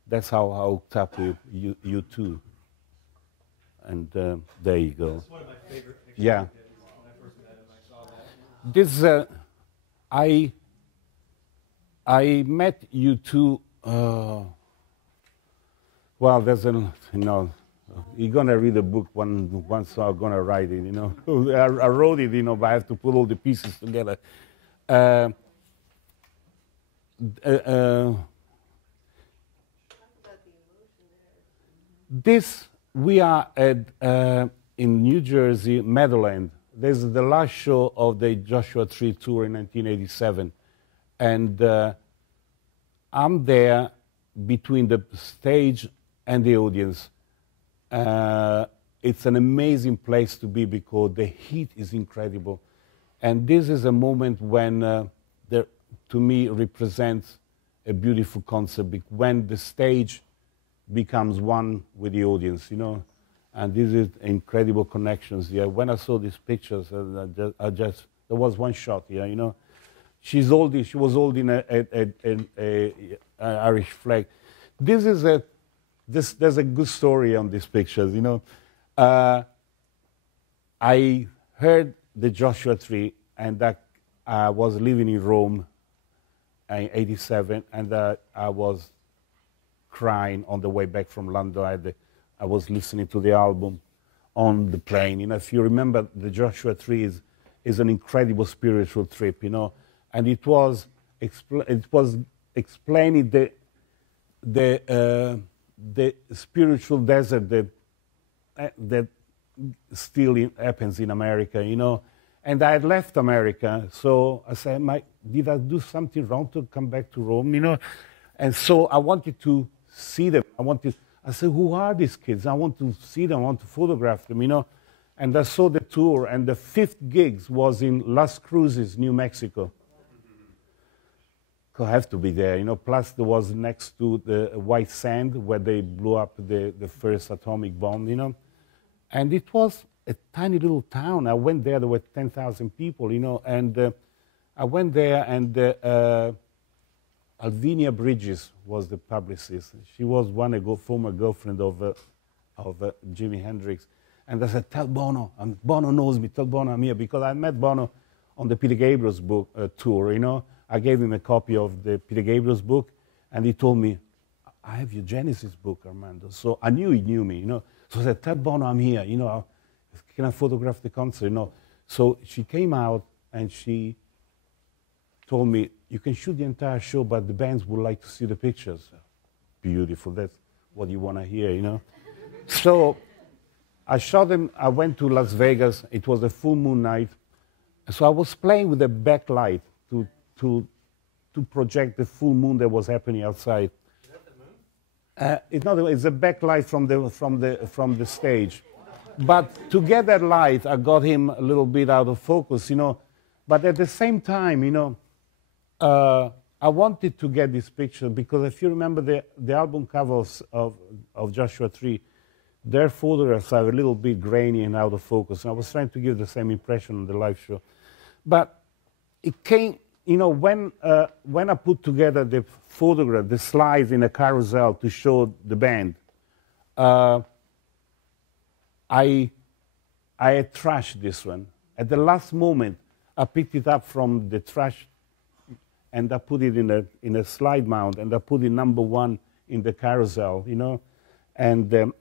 that's how I hooked up with you two. And there you go. That's one of my favorite pictures. Yeah. When I first met him, I saw that. This, I met you two, well, there's an, you know, you're going to read a book once I'm going to write it, you know. I wrote it, you know, but I have to put all the pieces together. This, we are at, in New Jersey, Meadowland. This is the last show of the Joshua Tree tour in 1987. And I'm there between the stage and the audience. It's an amazing place to be because the heat is incredible. And this is a moment when, to me, represents a beautiful concept, when the stage becomes one with the audience, you know. And this is incredible connections here. When I saw these pictures, there was one shot here, you know. She was holding a Irish flag. There's a good story on these pictures, you know. I heard the Joshua Tree, and I was living in Rome in '87, and I was crying on the way back from London. I was listening to the album on the plane. You know, if you remember, the Joshua Tree is an incredible spiritual trip, you know, and it was explaining the spiritual desert that still happens in America, you know. And I had left America, so I said, did I do something wrong to come back to Rome, you know? And so I wanted to see them. I said, who are these kids? I want to see them, I want to photograph them, you know? And I saw the tour, and the 5th gigs was in Las Cruces, New Mexico. I have to be there, you know. Plus, there was next to the White Sand, where they blew up the first atomic bomb, you know. And it was a tiny little town. I went there were 10,000 people, you know. And I went there, and Alvinia Bridges was the publicist. She was former girlfriend of Jimi Hendrix. And I said, tell Bono, and Bono knows me, tell Bono I'm here, because I met Bono on the Peter Gabriel's book tour, you know. I gave him a copy of the Peter Gabriel's book, and he told me, I have your Genesis book, Armando. So I knew he knew me, you know. So I said, tell Bono I'm here, you know, can I photograph the concert, you know. So she came out, and she told me, you can shoot the entire show, but the bands would like to see the pictures. Beautiful, that's what you want to hear, you know. So I shot them, I went to Las Vegas, it was a full moon night. So I was playing with the backlight to project the full moon that was happening outside. Is that the moon? It's a backlight from the stage. But to get that light, I got him a little bit out of focus, you know. But at the same time, you know, I wanted to get this picture because if you remember the album covers of Joshua Tree, their photographs are a little bit grainy and out of focus. And I was trying to give the same impression on the live show. But it came, you know, when I put together the photograph, the slides in a carousel to show the band, I had trashed this one. At the last moment, I picked it up from the trash and I put it in a slide mount, and I put it #1 in the carousel, you know. And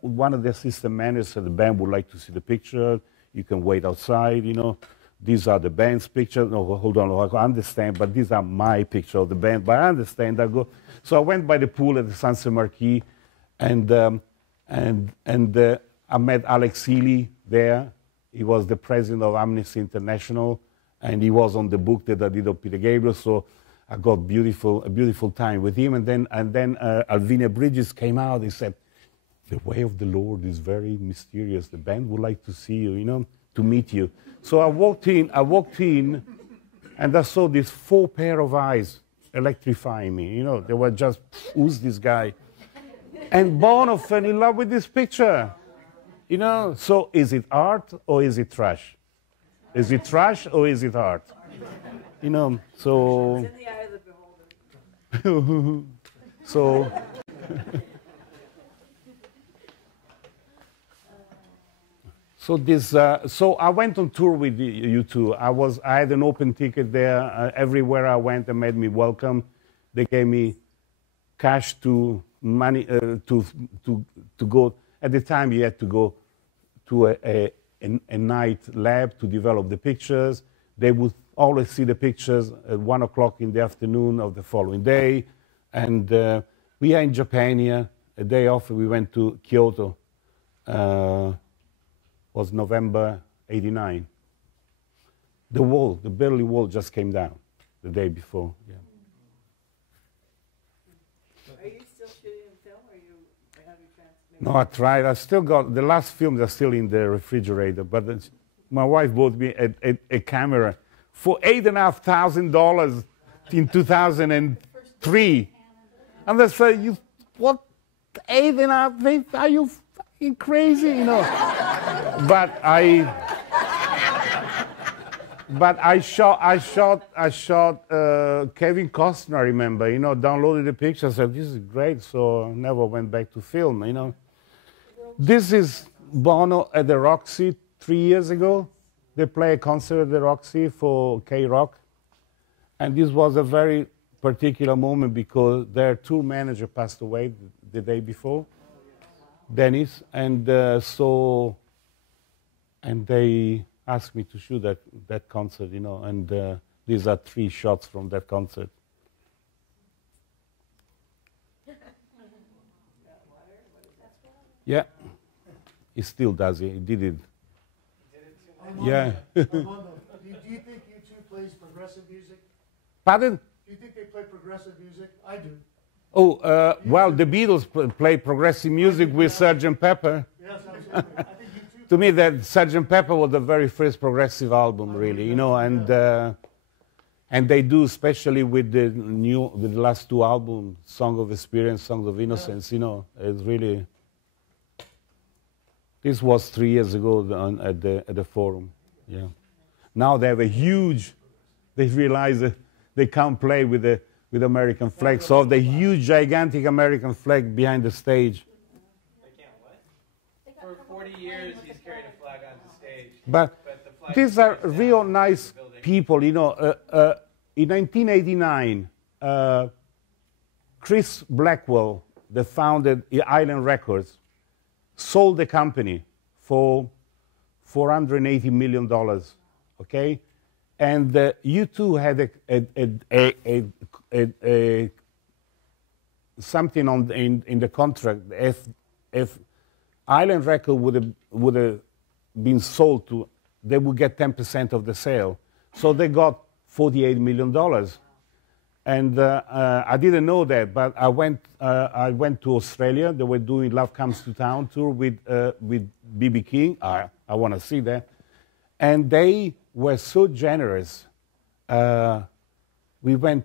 one of the assistant managers said the band would like to see the picture. You can wait outside, you know. These are the band's pictures. No, hold on, I understand, but these are my picture of the band. But I understand. So I went by the pool at the Sunset Marquis, and I met Alex Healy there. He was the president of Amnesty International, and he was on the book that I did of Peter Gabriel. So I got a beautiful time with him. And then Alvinia Bridges came out. He said, "The way of the Lord is very mysterious. The band would like to see you, you know, to meet you." So I walked in, and I saw these 4 pair of eyes electrifying me. You know, they were just, who's this guy? And Bono fell in love with this picture. You know, so is it art or is it trash? Is it trash or is it art? You know, so. It's in the eye of the beholder. So. So I went on tour with you two. I had an open ticket there. Everywhere I went, they made me welcome. They gave me cash to money to go. At the time, you had to go to a night lab to develop the pictures. They would always see the pictures at 1 o'clock in the afternoon of the following day. And we are in Japan here. A day off, we went to Kyoto. Was November '89. The Berlin Wall just came down the day before. Yeah. Are you still shooting film, or have you transmitted? No, I tried. I still got the last films are still in the refrigerator. But my wife bought me a camera for $8,500 in 2003, and I said, "You what? $8,500? Are you fucking crazy?" You know. But but I shot Kevin Costner. I remember, downloaded the picture, said this is great, so I never went back to film. This is Bono at the Roxy 3 years ago. They play a concert at the Roxy for K-Rock, and this was a very particular moment because their tour manager passed away the day before, Dennis, and they asked me to shoot that concert, and these are 3 shots from that concert. Yeah, he still does it. He did it. Yeah. Armando, do you think U2 plays progressive music? Pardon? Do you think they play progressive music? I do. Oh, well, the Beatles play progressive music with Sgt. Pepper. Yes, absolutely. I think U2. To me, that Sgt. Pepper was the very first progressive album, really, and they do, especially with the last 2 albums, Song of Experience, Songs of Innocence. It's really. This was 3 years ago at the Forum. Yeah. Now they have a huge. They realize that they can't play with American flag, so the huge, gigantic American flag behind the stage. They can't what? For 40 years, he's carried a flag on the stage. But the flag these are stays real down nice in the building. people, in 1989, Chris Blackwell, that founded Island Records, sold the company for $480 million, okay? And U2 had a something in the contract. If Island Record would have been sold to, they would get 10% of the sale. So they got $48 million. And I didn't know that, but I went to Australia. They were doing Love Comes to Town tour with B.B. King. I want to see that. And they were so generous. We went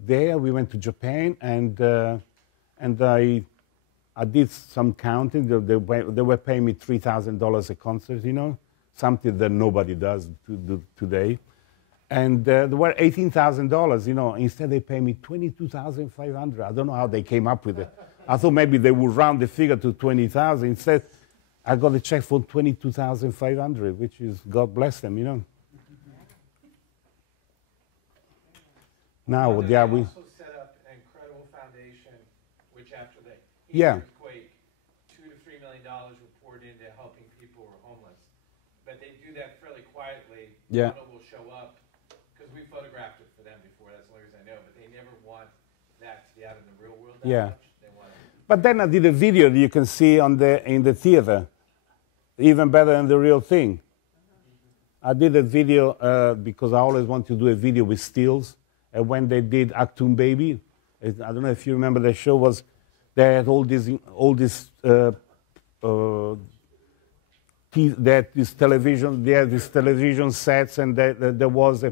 there. We went to Japan, and I did some counting. They were paying me $3,000 a concert. Something that nobody does today. And there were $18,000. Instead, they pay me $22,500. I don't know how they came up with it. I thought maybe they would round the figure to 20,000. Instead, I got a check for $22,500, which is God bless them. Now, They yeah, also set up an incredible foundation, which after the Yeah. earthquake, $2 to $3 million were poured into helping people who are homeless. But they do that fairly quietly. Yeah. Bono will show up because we photographed it for them before. That's the only reason I know. But they never want that to be out in the real world that Yeah. much. They want it. But then I did a video that you can see in the theater, even better than the real thing. I did a video because I always want to do a video with stills. And when they did Actoon Baby, I don't know if you remember, the show was, they had all these television sets, and there was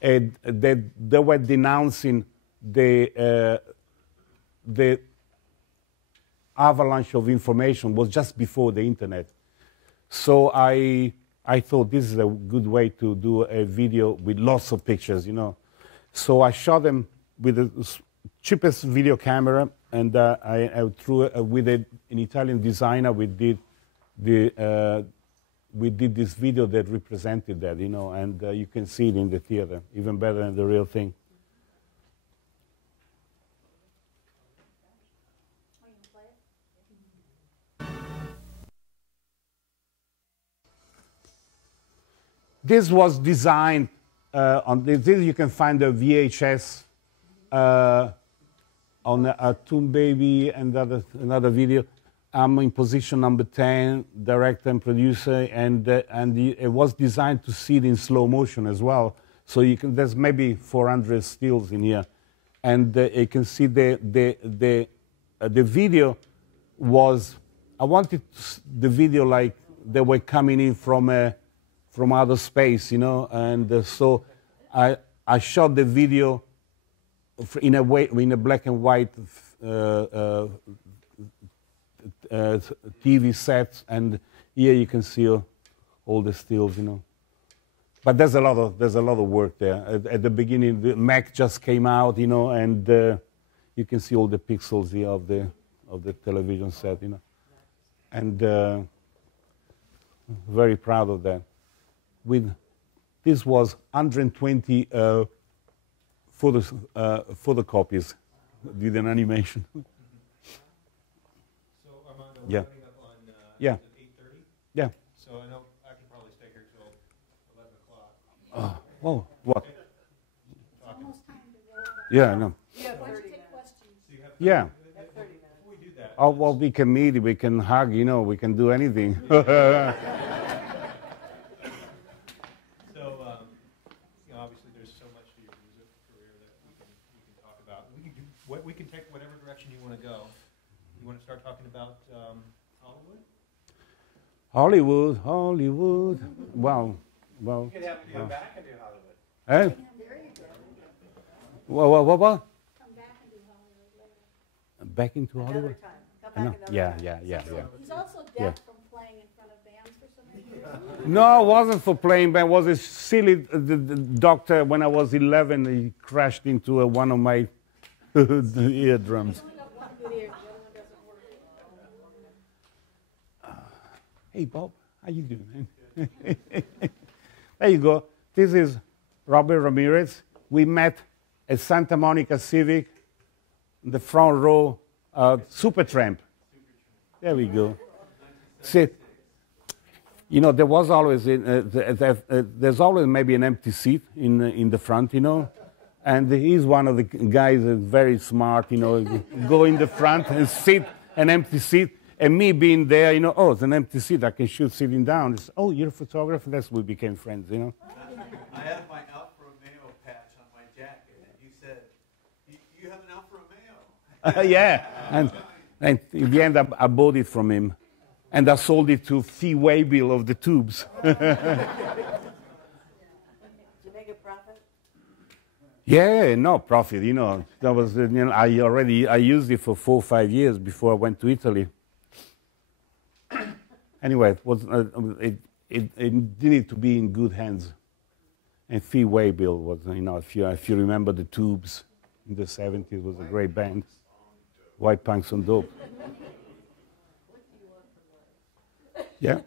they were denouncing the avalanche of information. Was just before the internet. So I thought this is a good way to do a video with lots of pictures, So I shot them with the cheapest video camera, and I through with an Italian designer. We did this video that represented that, and you can see it in the theater, even better than the real thing. This was designed on this. You can find a VHS on a Toon Baby and another video. I'm in position number 10, director and producer, and it was designed to see it in slow motion as well. So there's maybe 400 stills in here, and you can see the video was. I wanted the video like they were coming in from outer space, and so I shot the video in a black and white TV set, and here you can see all the stills, But there's a lot of work there. At the beginning, the Mac just came out, you know, and you can see all the pixels here of the television set, you know, and very proud of that. This was 120 photocopies. Did an animation. So Armando, Yeah. we're running up on Yeah. 8:30. Yeah. So I know I can probably stay here till 11 o'clock. Oh, what? It's almost time to roll. Yeah, no. You have Why don't 30 you take minutes. questions? So you have Yeah. You have 30 minutes. Before we do that, Oh, well, we can meet, we can hug, you know, we can do anything. so you know, obviously there's so much to your music career that we can talk about. We can take whatever direction you want to go. You want to start talking about Hollywood? Hollywood. Wow. You could have them come back and do Hollywood. Eh? There you go. What? Come back and do Hollywood later. Back into Another Hollywood? time. Come I know. back another Yeah, time. yeah. He's also Yeah. deaf from playing in front of bands for so many years. No, it wasn't for playing band. It was a silly the doctor when I was 11. He crashed into one of my eardrums. He's only got one good ear, the other one doesn't work. Hey, Bob, how you doing? There you go. This is Robert Ramirez. We met at Santa Monica Civic, in the front row, Supertramp. There we go. See, you know, there was always there's always maybe an empty seat in the front, you know, and he's one of the guys that's very smart, you know, go in the front and sit an empty seat, and me being there, you know, oh, it's an empty seat, I can shoot sitting down. It's, oh, you're a photographer. That's we became friends, you know. I had my Alfa Romeo patch on my jacket, and you said, you have an Alfa Romeo. Yeah, and in the end, I bought it from him, and I sold it to Fee Waybill of the Tubes. Did you make a profit? Yeah, no profit, you know. That was, you know, I used it for 4 or 5 years before I went to Italy. Anyway, it needed to be in good hands. And Fee Waybill was, you know, if you remember the Tubes in the 70s, was a great band. White Punks on Dope. Yeah. So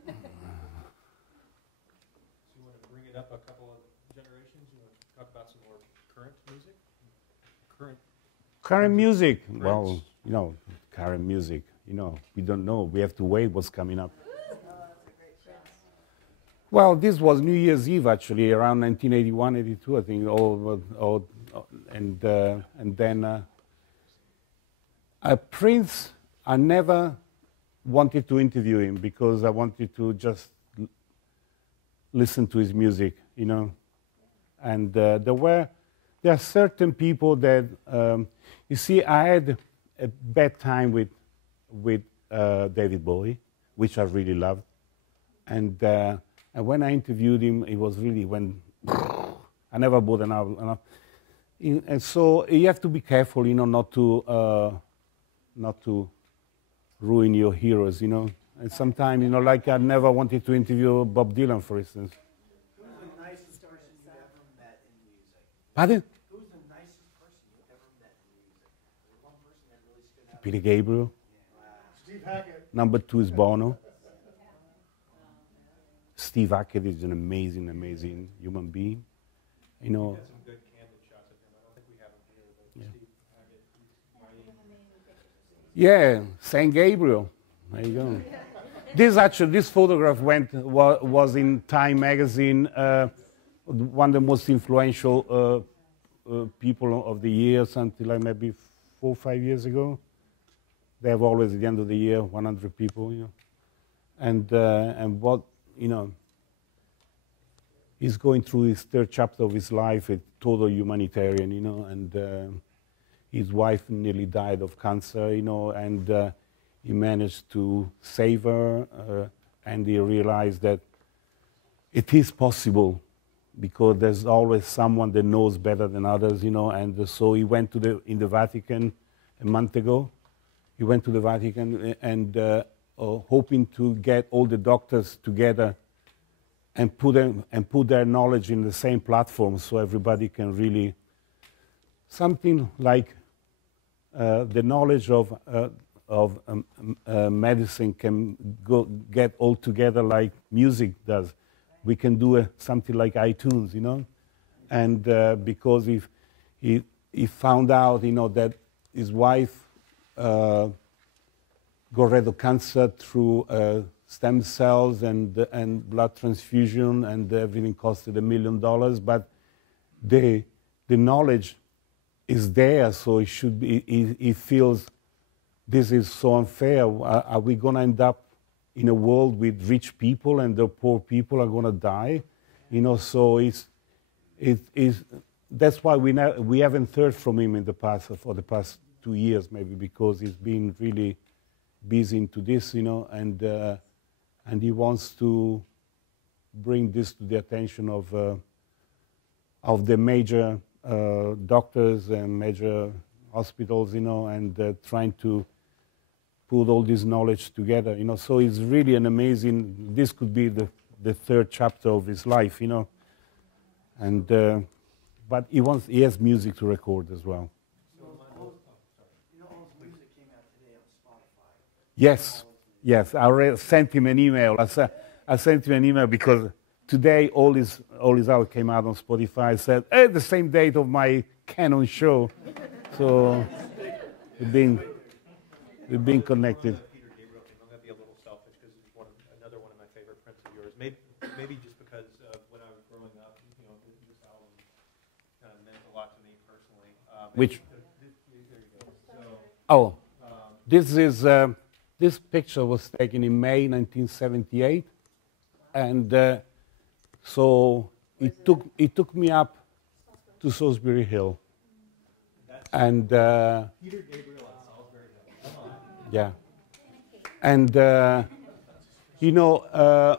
you want to bring it up a couple of generations? You want to talk about some more current music? Current music. Prince. Well, you know, current music. You know, we don't know. We have to wait what's coming up. Well, this was New Year's Eve, actually, around 1981, 82, I think. And then Prince, I never wanted to interview him because I wanted to just listen to his music, you know. And there are certain people that, you see, I had a bad time with David Bowie, which I really loved. And when I interviewed him, it was really when I never bought an album. And so you have to be careful, you know, not to ruin your heroes, you know. And sometimes, you know, like I never wanted to interview Bob Dylan, for instance. Who's the nicest person you've ever met in music? Pardon? Who's the nicest person you've ever met in music? There's one person that really stood out. Peter Gabriel. Steve Hackett. Number 2 is Bono. Steve Hackett is an amazing, amazing human being. You know. We've got some good candid shots of him. I don't think we have him here, but Steve Hackett, he's Yeah, Saint Gabriel. There you go. This photograph was in Time magazine, one of the most influential people of the year, something like maybe 4 or 5 years ago. They have always at the end of the year 100 people, you know, and what, you know, he's going through his 3rd chapter of his life, a total humanitarian, you know, and his wife nearly died of cancer, you know, and he managed to save her, and he realized that it is possible because there's always someone that knows better than others, you know, and so he went in the Vatican a month ago. He went to the Vatican and hoping to get all the doctors together and put their knowledge in the same platform so everybody can really, something like the knowledge of medicine can get all together like music does. We can do something like iTunes, you know, and because he found out, you know, that his wife got rid of cancer through stem cells and blood transfusion, and everything costed $1 million, but the knowledge is there, so it should be, he feels this is so unfair. Are we going to end up in a world with rich people and the poor people are going to die? You know, so that's why we haven't heard from him in the past, for the past 2 years maybe, because he's been really busy into this, you know, and he wants to bring this to the attention of the major doctors and major hospitals, you know, and trying to put all this knowledge together, you know. So it's really an amazing, this could be the third chapter of his life, you know. And, but he has music to record as well. You know, all his music came out today on Spotify. Yes, I already sent him an email. I sent him an email because today all his out came out on Spotify. I said, hey, the same date of my Canon show. So we've been connected. Peter Gabriel thing. I'm going to be a little selfish because he's another one of my favorite prints of yours. Maybe just because when I was growing up, you know, this album kind of meant a lot to me personally. Which? There you go. Oh, this picture was taken in May 1978, and so it took me up to Salisbury Hill, and Peter Gabriel at Salisbury Hill. Come on. yeah, and you know,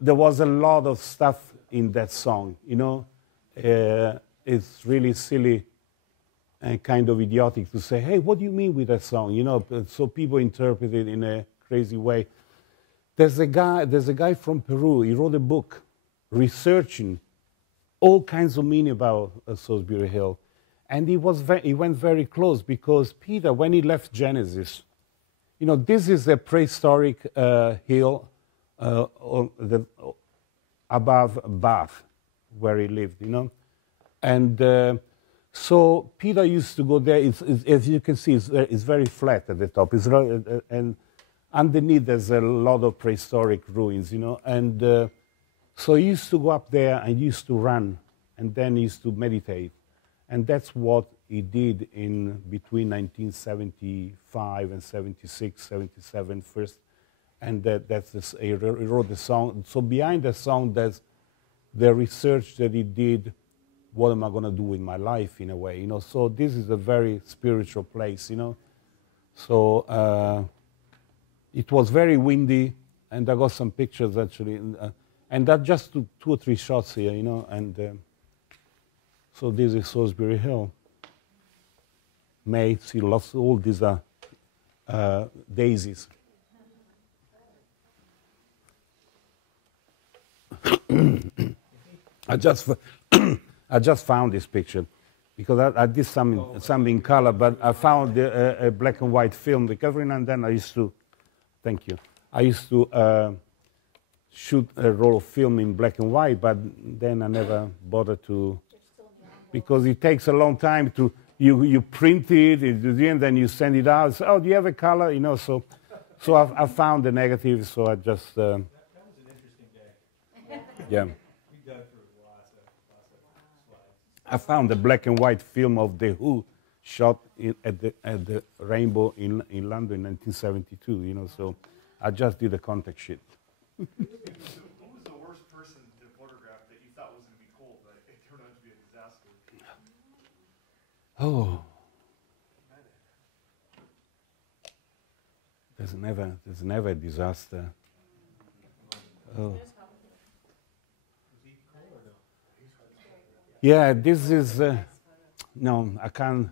there was a lot of stuff in that song. You know, it's really silly and kind of idiotic to say, hey, what do you mean with that song? You know, so people interpret it in a crazy way. There's a guy from Peru. He wrote a book researching all kinds of meaning about Salisbury Hill. And he went very close because Peter, when he left Genesis, you know, this is a prehistoric hill above Bath, where he lived, you know. And so Peter used to go there. As you can see, it's very flat at the top. And underneath there's a lot of prehistoric ruins, you know. And so he used to go up there and used to run, and then he used to meditate. And that's what he did in between 1975 and 76, 77 first. And he wrote the song. So behind the song, there's the research that he did. What am I going to do with my life, in a way, you know? So this is a very spiritual place, you know. So it was very windy, and I got some pictures actually, and that just took 2 or 3 shots here, you know. And so this is Salisbury Hill. May see lots. All these are daisies. I just found this picture because I did some in color, but I found a black and white film because every now and then I used to, thank you, I used to shoot a roll of film in black and white, but then I never bothered to, because it takes a long time to, you print it, and then you send it out. So, oh, do you have a color? You know, so I found the negative, so I just. That was an interesting day. Yeah. We dug through lots of slides. I found the black and white film of The Who shot at the Rainbow in London in 1972, you know, so I just did a contact sheet. Who was the worst person to photograph that you thought was going to be cool, but it turned out to be a disaster? Oh. There's never a disaster. Oh. Yeah, this is, no, I can't,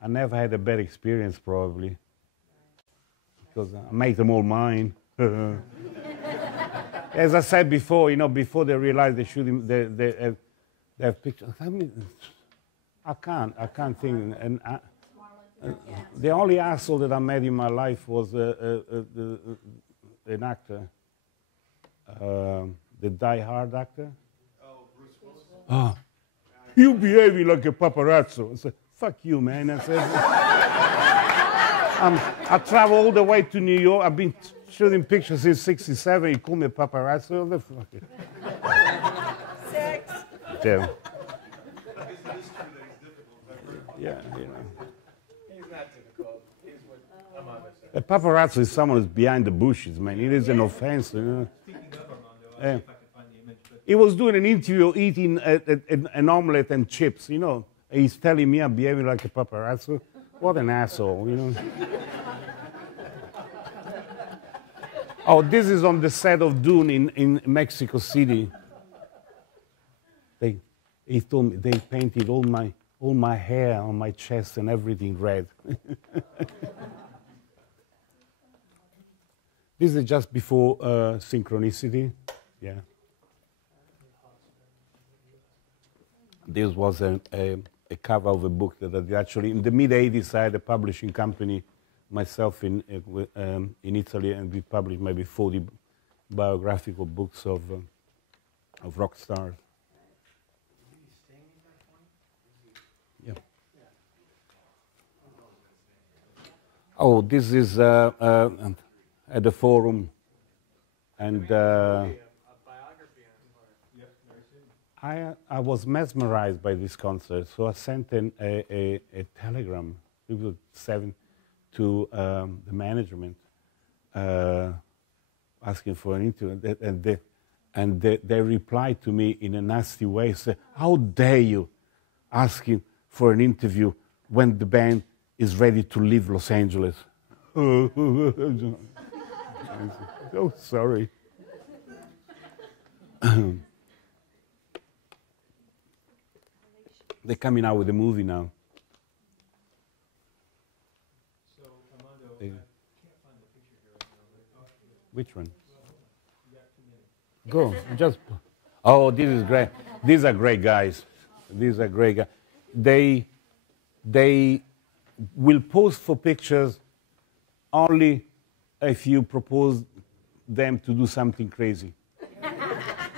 I never had a bad experience probably, because I make them all mine. as I said before, before they realized they should, they have pictures. I can't think. And the only asshole that I met in my life was an actor, the Die Hard actor. Oh, Bruce Willis? Oh, you behaving like a paparazzo. I said, fuck you, man. I said, I travel all the way to New York. I've been shooting pictures since '67. You call me a paparazzo? What the fuck? Sex. Yeah. He's not difficult. He's what Armando said. A paparazzo is someone who's behind the bushes, man. It is an offense. Speaking of Armando, I'll see if I can find the image. But He was doing an interview eating an omelet and chips, He's telling me I'm behaving like a paparazzo. What an asshole, Oh, this is on the set of Dune in Mexico City. He told me they painted all my hair on my chest and everything red. This is just before Synchronicity. Yeah. This was a cover of a book that I did actually in the mid-'80s. I had a publishing company myself in Italy, and we published maybe 40 biographical books of rock stars. Yeah. Oh, this is at the Forum, and I was mesmerized by this concert, so I sent a telegram, it was 7, to the management, asking for an interview, and they replied to me in a nasty way, said, "How dare you asking for an interview when the band is ready to leave Los Angeles?" Oh, sorry. They're coming out with a movie now. so, Armando, I can't find the picture here right now. Which one? You got 2 minutes. Go, just. Oh, this is great. These are great guys. These are great guys. They will pose for pictures only if you propose them to do something crazy.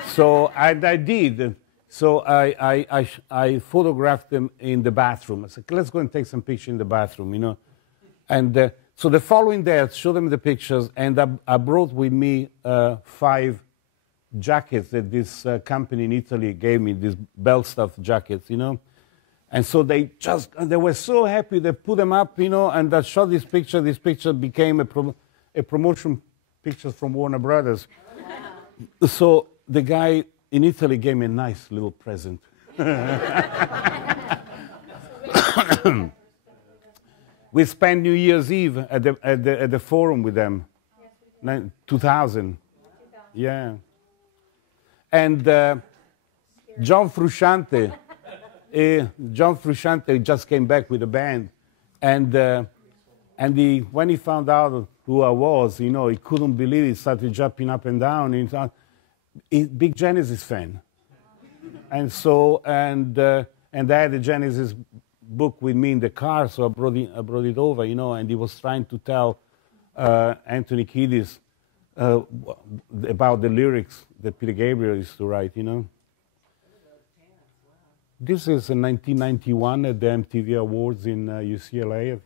So I did. So I photographed them in the bathroom. I said, let's go and take some pictures in the bathroom, And so the following day, I showed them the pictures, and I brought with me 5 jackets that this company in Italy gave me, these bell-stuff jackets, And so they were so happy. They put them up, and I shot this picture. This picture became a promotion picture from Warner Brothers. Wow. So the guy in Italy gave me a nice little present. We spent New Year's Eve at the Forum with them, 2000. Yeah. And John Frusciante just came back with the band, and when he found out who I was, he couldn't believe it. He started jumping up and down. He's a big Genesis fan, and so and I had the Genesis book with me in the car, so I brought it over, and he was trying to tell Anthony Kiedis about the lyrics that Peter Gabriel used to write, This is in 1991 at the MTV Awards in UCLA.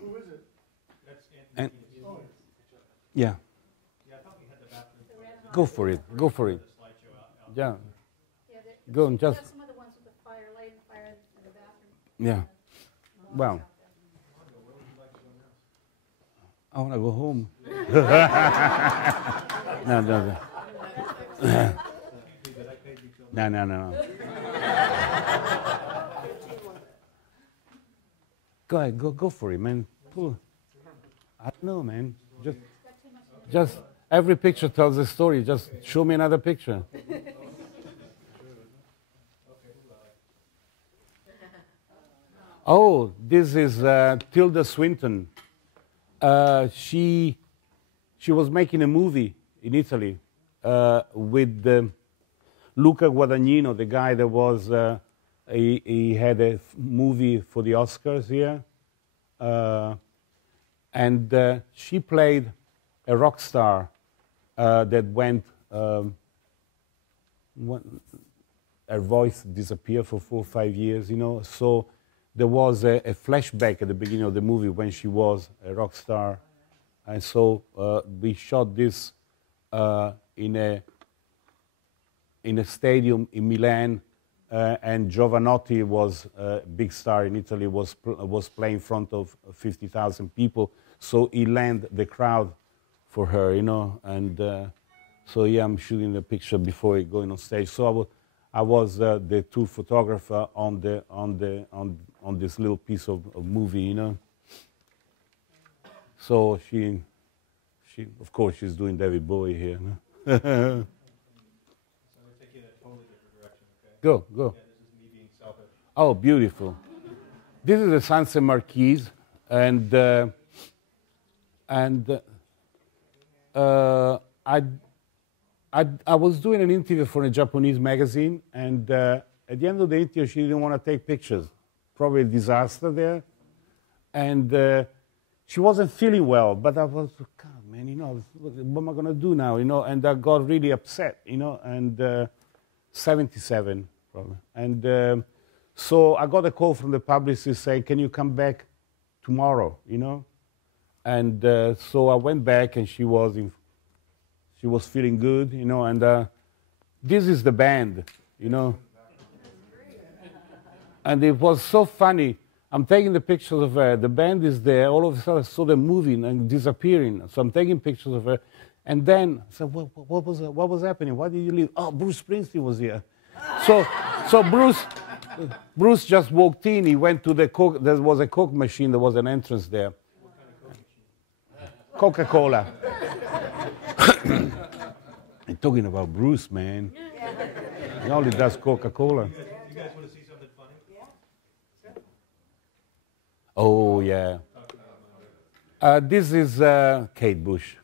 Who is it? That's Anthony. Yeah. Yeah, I thought we had the bathroom. Go for it. Go for it. The slideshow out. Yeah. Yeah, Go and just. that's some of the ones with the fire, lighting the fire in the bathroom. Yeah. Well. I want to go home. No. Go ahead, go for it, man. Pull. I don't know, man. Just every picture tells a story. Just show me another picture. Oh, this is Tilda Swinton. She was making a movie in Italy with Luca Guadagnino, the guy that was, he had a movie for the Oscars here. And she played a rock star that went, her voice disappeared for 4 or 5 years, you know. So there was a flashback at the beginning of the movie when she was a rock star. And so we shot this in a stadium in Milan, and Giovanotti was a big star in Italy, was playing in front of 50,000 people. So he lent the crowd for her, you know. And so yeah, I'm shooting the picture before going on stage. So I was the tour photographer on this little piece of movie, you know. So she of course she's doing David Bowie here. No? So I'm going to take you in a totally different direction, okay? Go. Yeah, this is me being selfish. Oh, beautiful. This is the Sunset Marquise, and I was doing an interview for a Japanese magazine, and at the end of the interview, she didn't want to take pictures. Probably a disaster there. And she wasn't feeling well, but I was, God, man, you know, what am I going to do now, you know? And I got really upset, you know, and 77, probably. And so I got a call from the publicist saying, can you come back tomorrow, you know? And so I went back, and she was feeling good, you know, and this is the band, you know. And it was so funny. I'm taking the pictures of her. The band is there. All of a sudden, I saw them moving and disappearing. So I'm taking pictures of her. And then I said, what was happening? Why did you leave? Oh, Bruce Springsteen was here. So Bruce just walked in. He went to the Coke. There was a Coke machine. There was an entrance there. Coca-Cola. I'm talking about Bruce, man. He only does Coca-Cola. You guys want to see something funny? Oh, yeah. This is Kate Bush.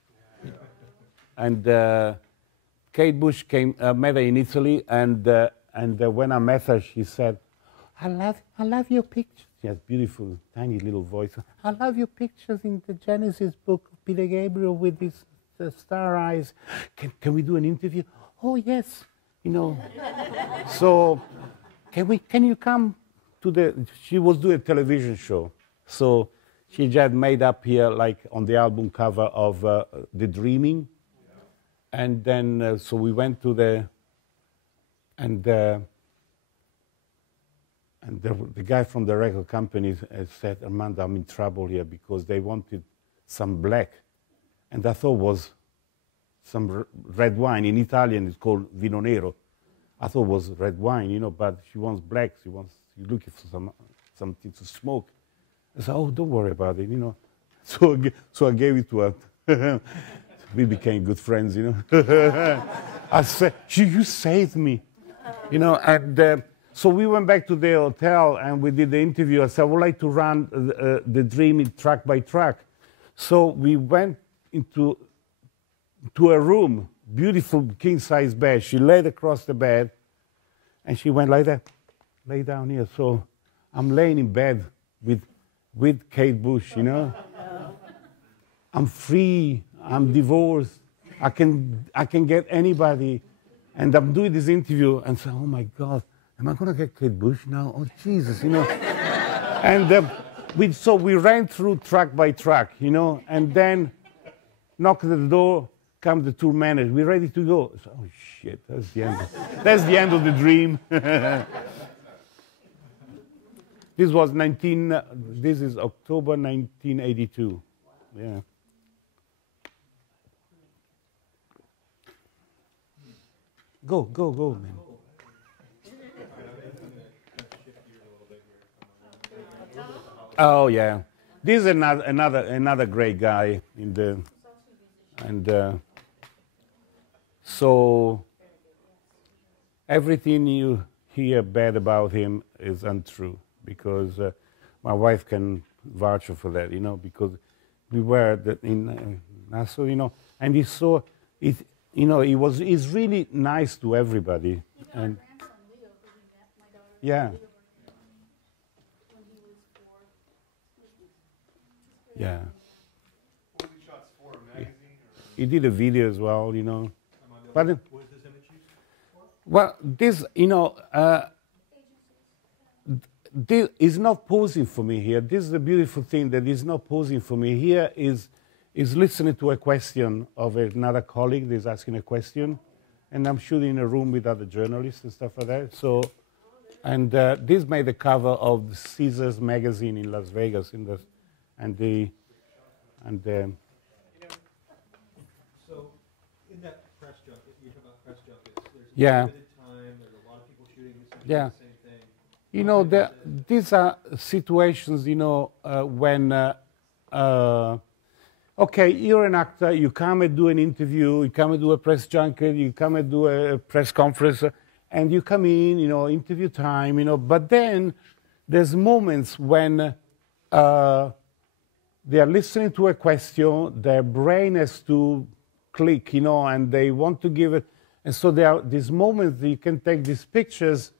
And Kate Bush met her in Italy, and when I met her, she said, I love your pictures. She has beautiful, tiny little voice. I love your pictures in the Genesis book of Peter Gabriel with his star eyes. Can we do an interview? Oh, yes. You know. So can you come to she was doing a television show. So she just made up here, like on the album cover of The Dreaming. And then, so we went to the guy from the record company said, Armando, I'm in trouble here because they wanted some black. And I thought was some red wine. In Italian, it's called vino nero. I thought it was red wine, you know, but she wants black. She's looking for something to smoke. I said, oh, don't worry about it, you know. So I gave it to her. We became good friends, you know. I said, you saved me, you know. And so we went back to the hotel and we did the interview. I said, I would like to run the Dreaming track by track. So we went into a room, beautiful king-size bed. She laid across the bed, and she went like that, lay down here. So I'm laying in bed with Kate Bush, you know. I'm free. I'm divorced. I can get anybody, and I'm doing this interview, and say, oh my God, am I gonna get Kate Bush now? Oh Jesus, you know. And so we ran through track by track, you know, and then knocked at the door, comes the tour manager, we're ready to go. So, oh shit, that's the end. That's the end of the dream. This is October 1982. Yeah. Go, man. Oh yeah, this is another great guy so everything you hear bad about him is untrue, because my wife can vouch for that, you know, because we were in Nassau, you know, and he saw it. You know, he's really nice to everybody. Even our And grandson Leo, who we met, my daughter yeah, Leo, when he was 4. yeah. What were these shots for, a magazine or? He did a video as well, you know. Armando, But what is this image used for? well, this, you know, this is not posing for me here. This is the beautiful thing that is not posing for me here is listening to a question of another colleague that is asking a question, and I'm shooting in a room with other journalists and stuff like that. So, and this made the cover of the Caesars magazine in Las Vegas, You know, so in that press junket, you talk about press junkets, there's a Yeah. limited time, there's a lot of people shooting essentially Yeah. the same thing. you know, these are situations, you know, when, okay, you're an actor, you come and do an interview, you come and do a press junket, you come and do a press conference, and you come in, you know, interview time, you know, but then there's moments when they are listening to a question, their brain has to click, you know, and they want to give it, and so there are these moments that you can take these pictures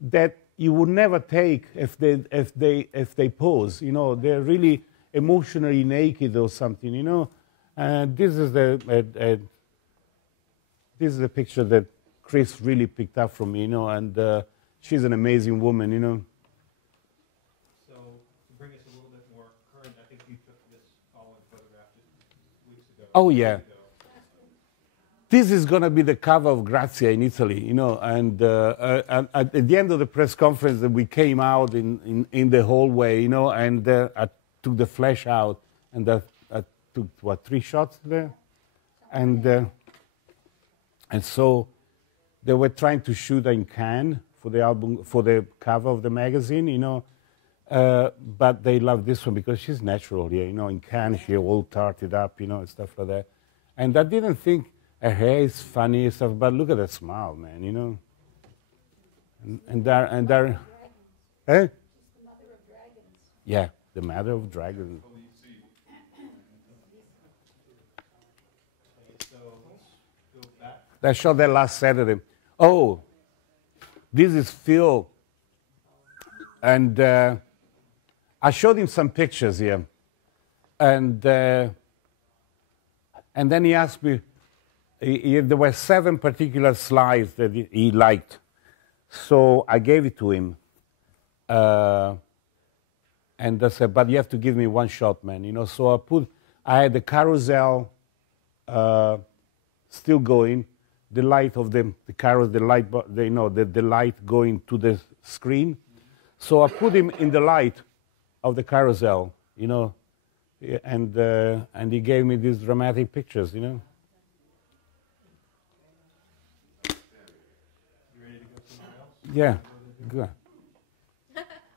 that you would never take if they pose. You know, they're really emotionally naked or something. You know, and this is the picture that Chris really picked up from me. You know, and she's an amazing woman. You know. So to bring us a little bit more current, I think you took this following photograph just weeks ago. Oh yeah. This is going to be the cover of Grazia in Italy, you know, and at the end of the press conference that we came out in the hallway, you know, and I took the flash out, and I took, 3 shots there? And so they were trying to shoot in Cannes for the album, for the cover of the magazine, you know, but they love this one because she's natural here, you know, in Cannes she all tarted up, you know, and stuff like that. And I didn't think her hair is funny and stuff, but look at that smile, man, you know. And there, eh? She's the mother of dragons. Yeah, the mother of dragons. So let's go back. I shot that last Saturday. Oh, this is Phil. And I showed him some pictures here. And then he asked me, there were 7 particular slides that he liked. So I gave it to him. And I said, but you have to give me 1 shot, man. You know, so I had the carousel still going, the light of the carousel, the light going to the screen. So I put him in the light of the carousel, you know, and he gave me these dramatic pictures, you know. Yeah, good.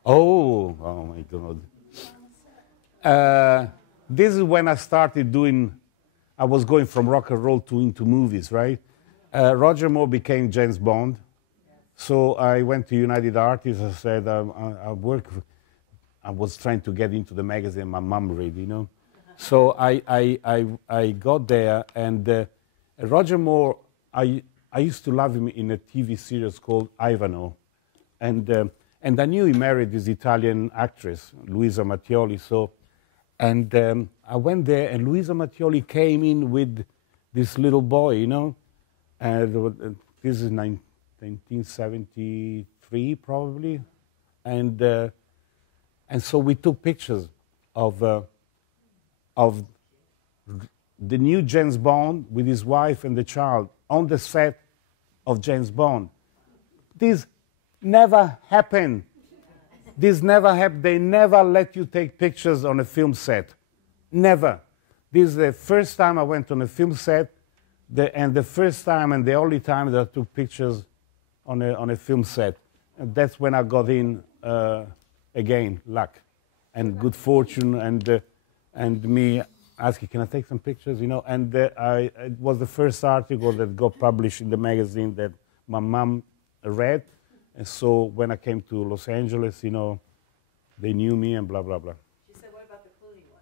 Oh my God. This is when I started I was going from rock and roll into movies, right? Roger Moore became James Bond. So I went to United Artists. I said, I was trying to get into the magazine my mom read, you know. So I got there, and Roger Moore, I used to love him in a TV series called Ivano, and I knew he married this Italian actress, Luisa Mattioli. So, and I went there, and Luisa Mattioli came in with this little boy, you know. This is 1973 probably, and so we took pictures of the new James Bond with his wife and the child on the set of James Bond. This never happened. This never happened. They never let you take pictures on a film set. Never. This is the first time I went on a film set, and the first time and the only time that I took pictures on a film set. And that's when I got in again, luck and good fortune, and me asking, can I take some pictures, you know? And it was the first article that got published in the magazine that my mom read. And so when I came to Los Angeles, you know, they knew me and blah, blah, blah. She said, what about the Clooney one?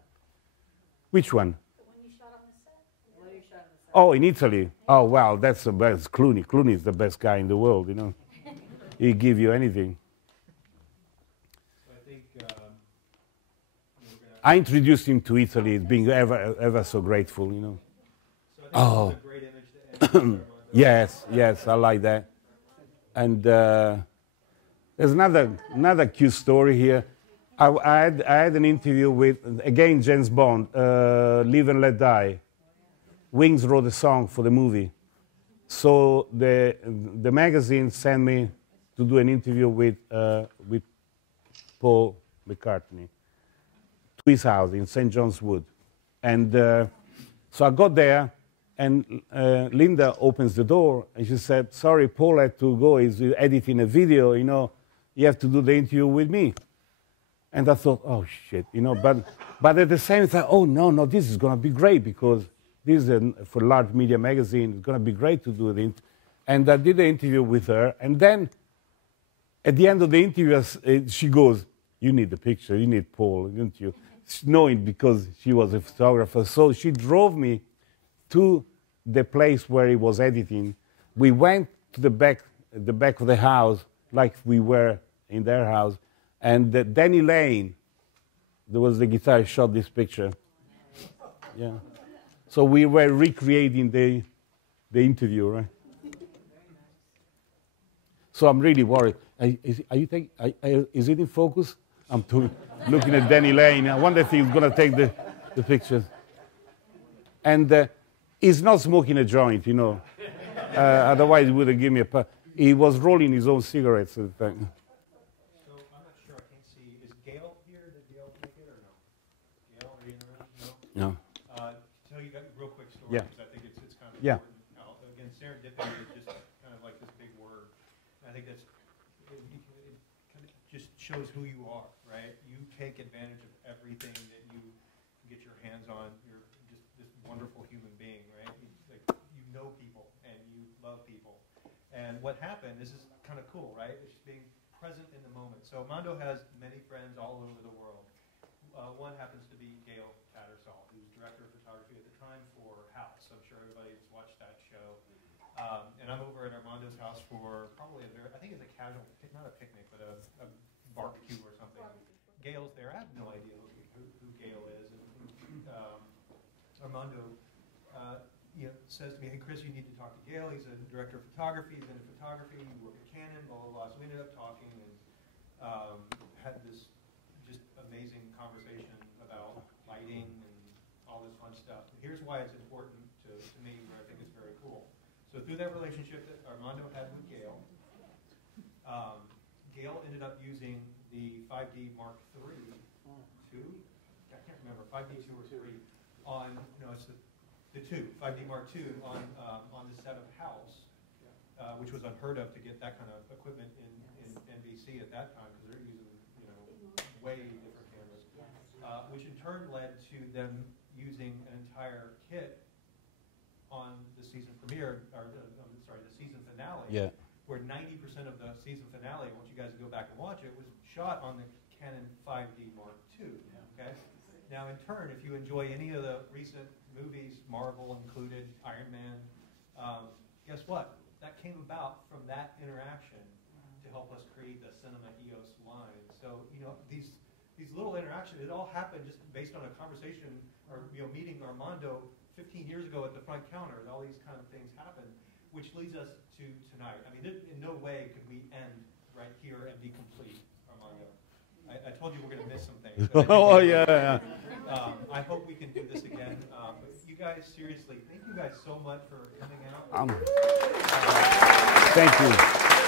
Which one? The one you shot on the set? What are you shot on the side? Oh, in Italy. Oh, wow, that's the best. Clooney. Clooney is the best guy in the world, you know. He'll give you anything. So I think we're gonna. I introduced him to Italy, being ever so grateful, you know. So I think Oh. this is a great image to end with, Armando. Yes, I like that. And there's another cute story here. I had an interview with, again, James Bond, Live and Let Die. Wings wrote a song for the movie. So the magazine sent me to do an interview with Paul McCartney to his house in St. John's Wood. And so I got there, and Linda opens the door, and she said, sorry, Paul had to go. He's editing a video, you know. You have to do the interview with me. And I thought, oh, shit, you know. But at the same time, oh, no, this is going to be great because this is for a large media magazine. It's going to be great to do it. And I did the interview with her. And then at the end of the interview, she goes, you need the picture. You need Paul, don't you? Knowing because she was a photographer. So she drove me to the place where he was editing. We went to the back of the house, like we were in their house. And Danny Lane, there was the guitarist, shot this picture. Yeah. So we were recreating the interview, right? So I'm really worried. Is it in focus? I'm looking at Danny Lane. I wonder if he's going to take the pictures. And he's not smoking a joint, you know. Otherwise, he would have given me a... He was rolling his own cigarettes at the time. So I'm not sure, I can't see. Is Gail here? Did Gail make it or no? Gail, are you in the room? No? No. Tell you a real quick story, Yeah. because I think it's kind of Yeah. important. Again, serendipity is just kind of like this big word. And I think it kind of just shows who you are, right? You take advantage of everything that you get your hands on. You're just this wonderful human being, right? You know people and you love people. And what happened, this is kind of cool, right? It's just being present in the moment. So Armando has many friends all over the world. One happens to be Gail Tattersall, who's director of photography at the time for House. I'm sure everybody's watched that show. And I'm over at Armando's house for probably I think it's a casual, not a picnic, but a barbecue or something. Gail's there. I have no idea who Gail is. And Armando says to me, hey, Chris, you need to talk to Gail. He's a director of photography. He's into photography. You work at Canon, blah, blah, blah. So we ended up talking and had this just amazing conversation about lighting and all this fun stuff. And here's why it's important to me, where I think it's very cool. So through that relationship that Armando had with Gail, Gail ended up using the 5D Mark III, I can't remember, 5D 2 or 3, on, no, it's the 2, 5D Mark II on the set of House, which was unheard of to get that kind of equipment in NBC at that time, because they're using, way different cameras, which in turn led to them using an entire kit on the season premiere, or the season finale, where 90% of the season finale, once you guys go back and watch it, was shot on the Canon 5D Mark II, okay? Now, in turn, if you enjoy any of the recent movies, Marvel included, Iron Man, guess what? That came about from that interaction to help us create the Cinema EOS line. So, these little interactions, it all happened just based on a conversation or, meeting Armando 15 years ago at the front counter. All these kind of things happened, which leads us to tonight. I mean, in no way could we end right here and be complete, Armando. I told you we're going to miss some things. Oh, yeah. I hope we can do this again. You guys, seriously, thank you guys so much for coming out. Thank you.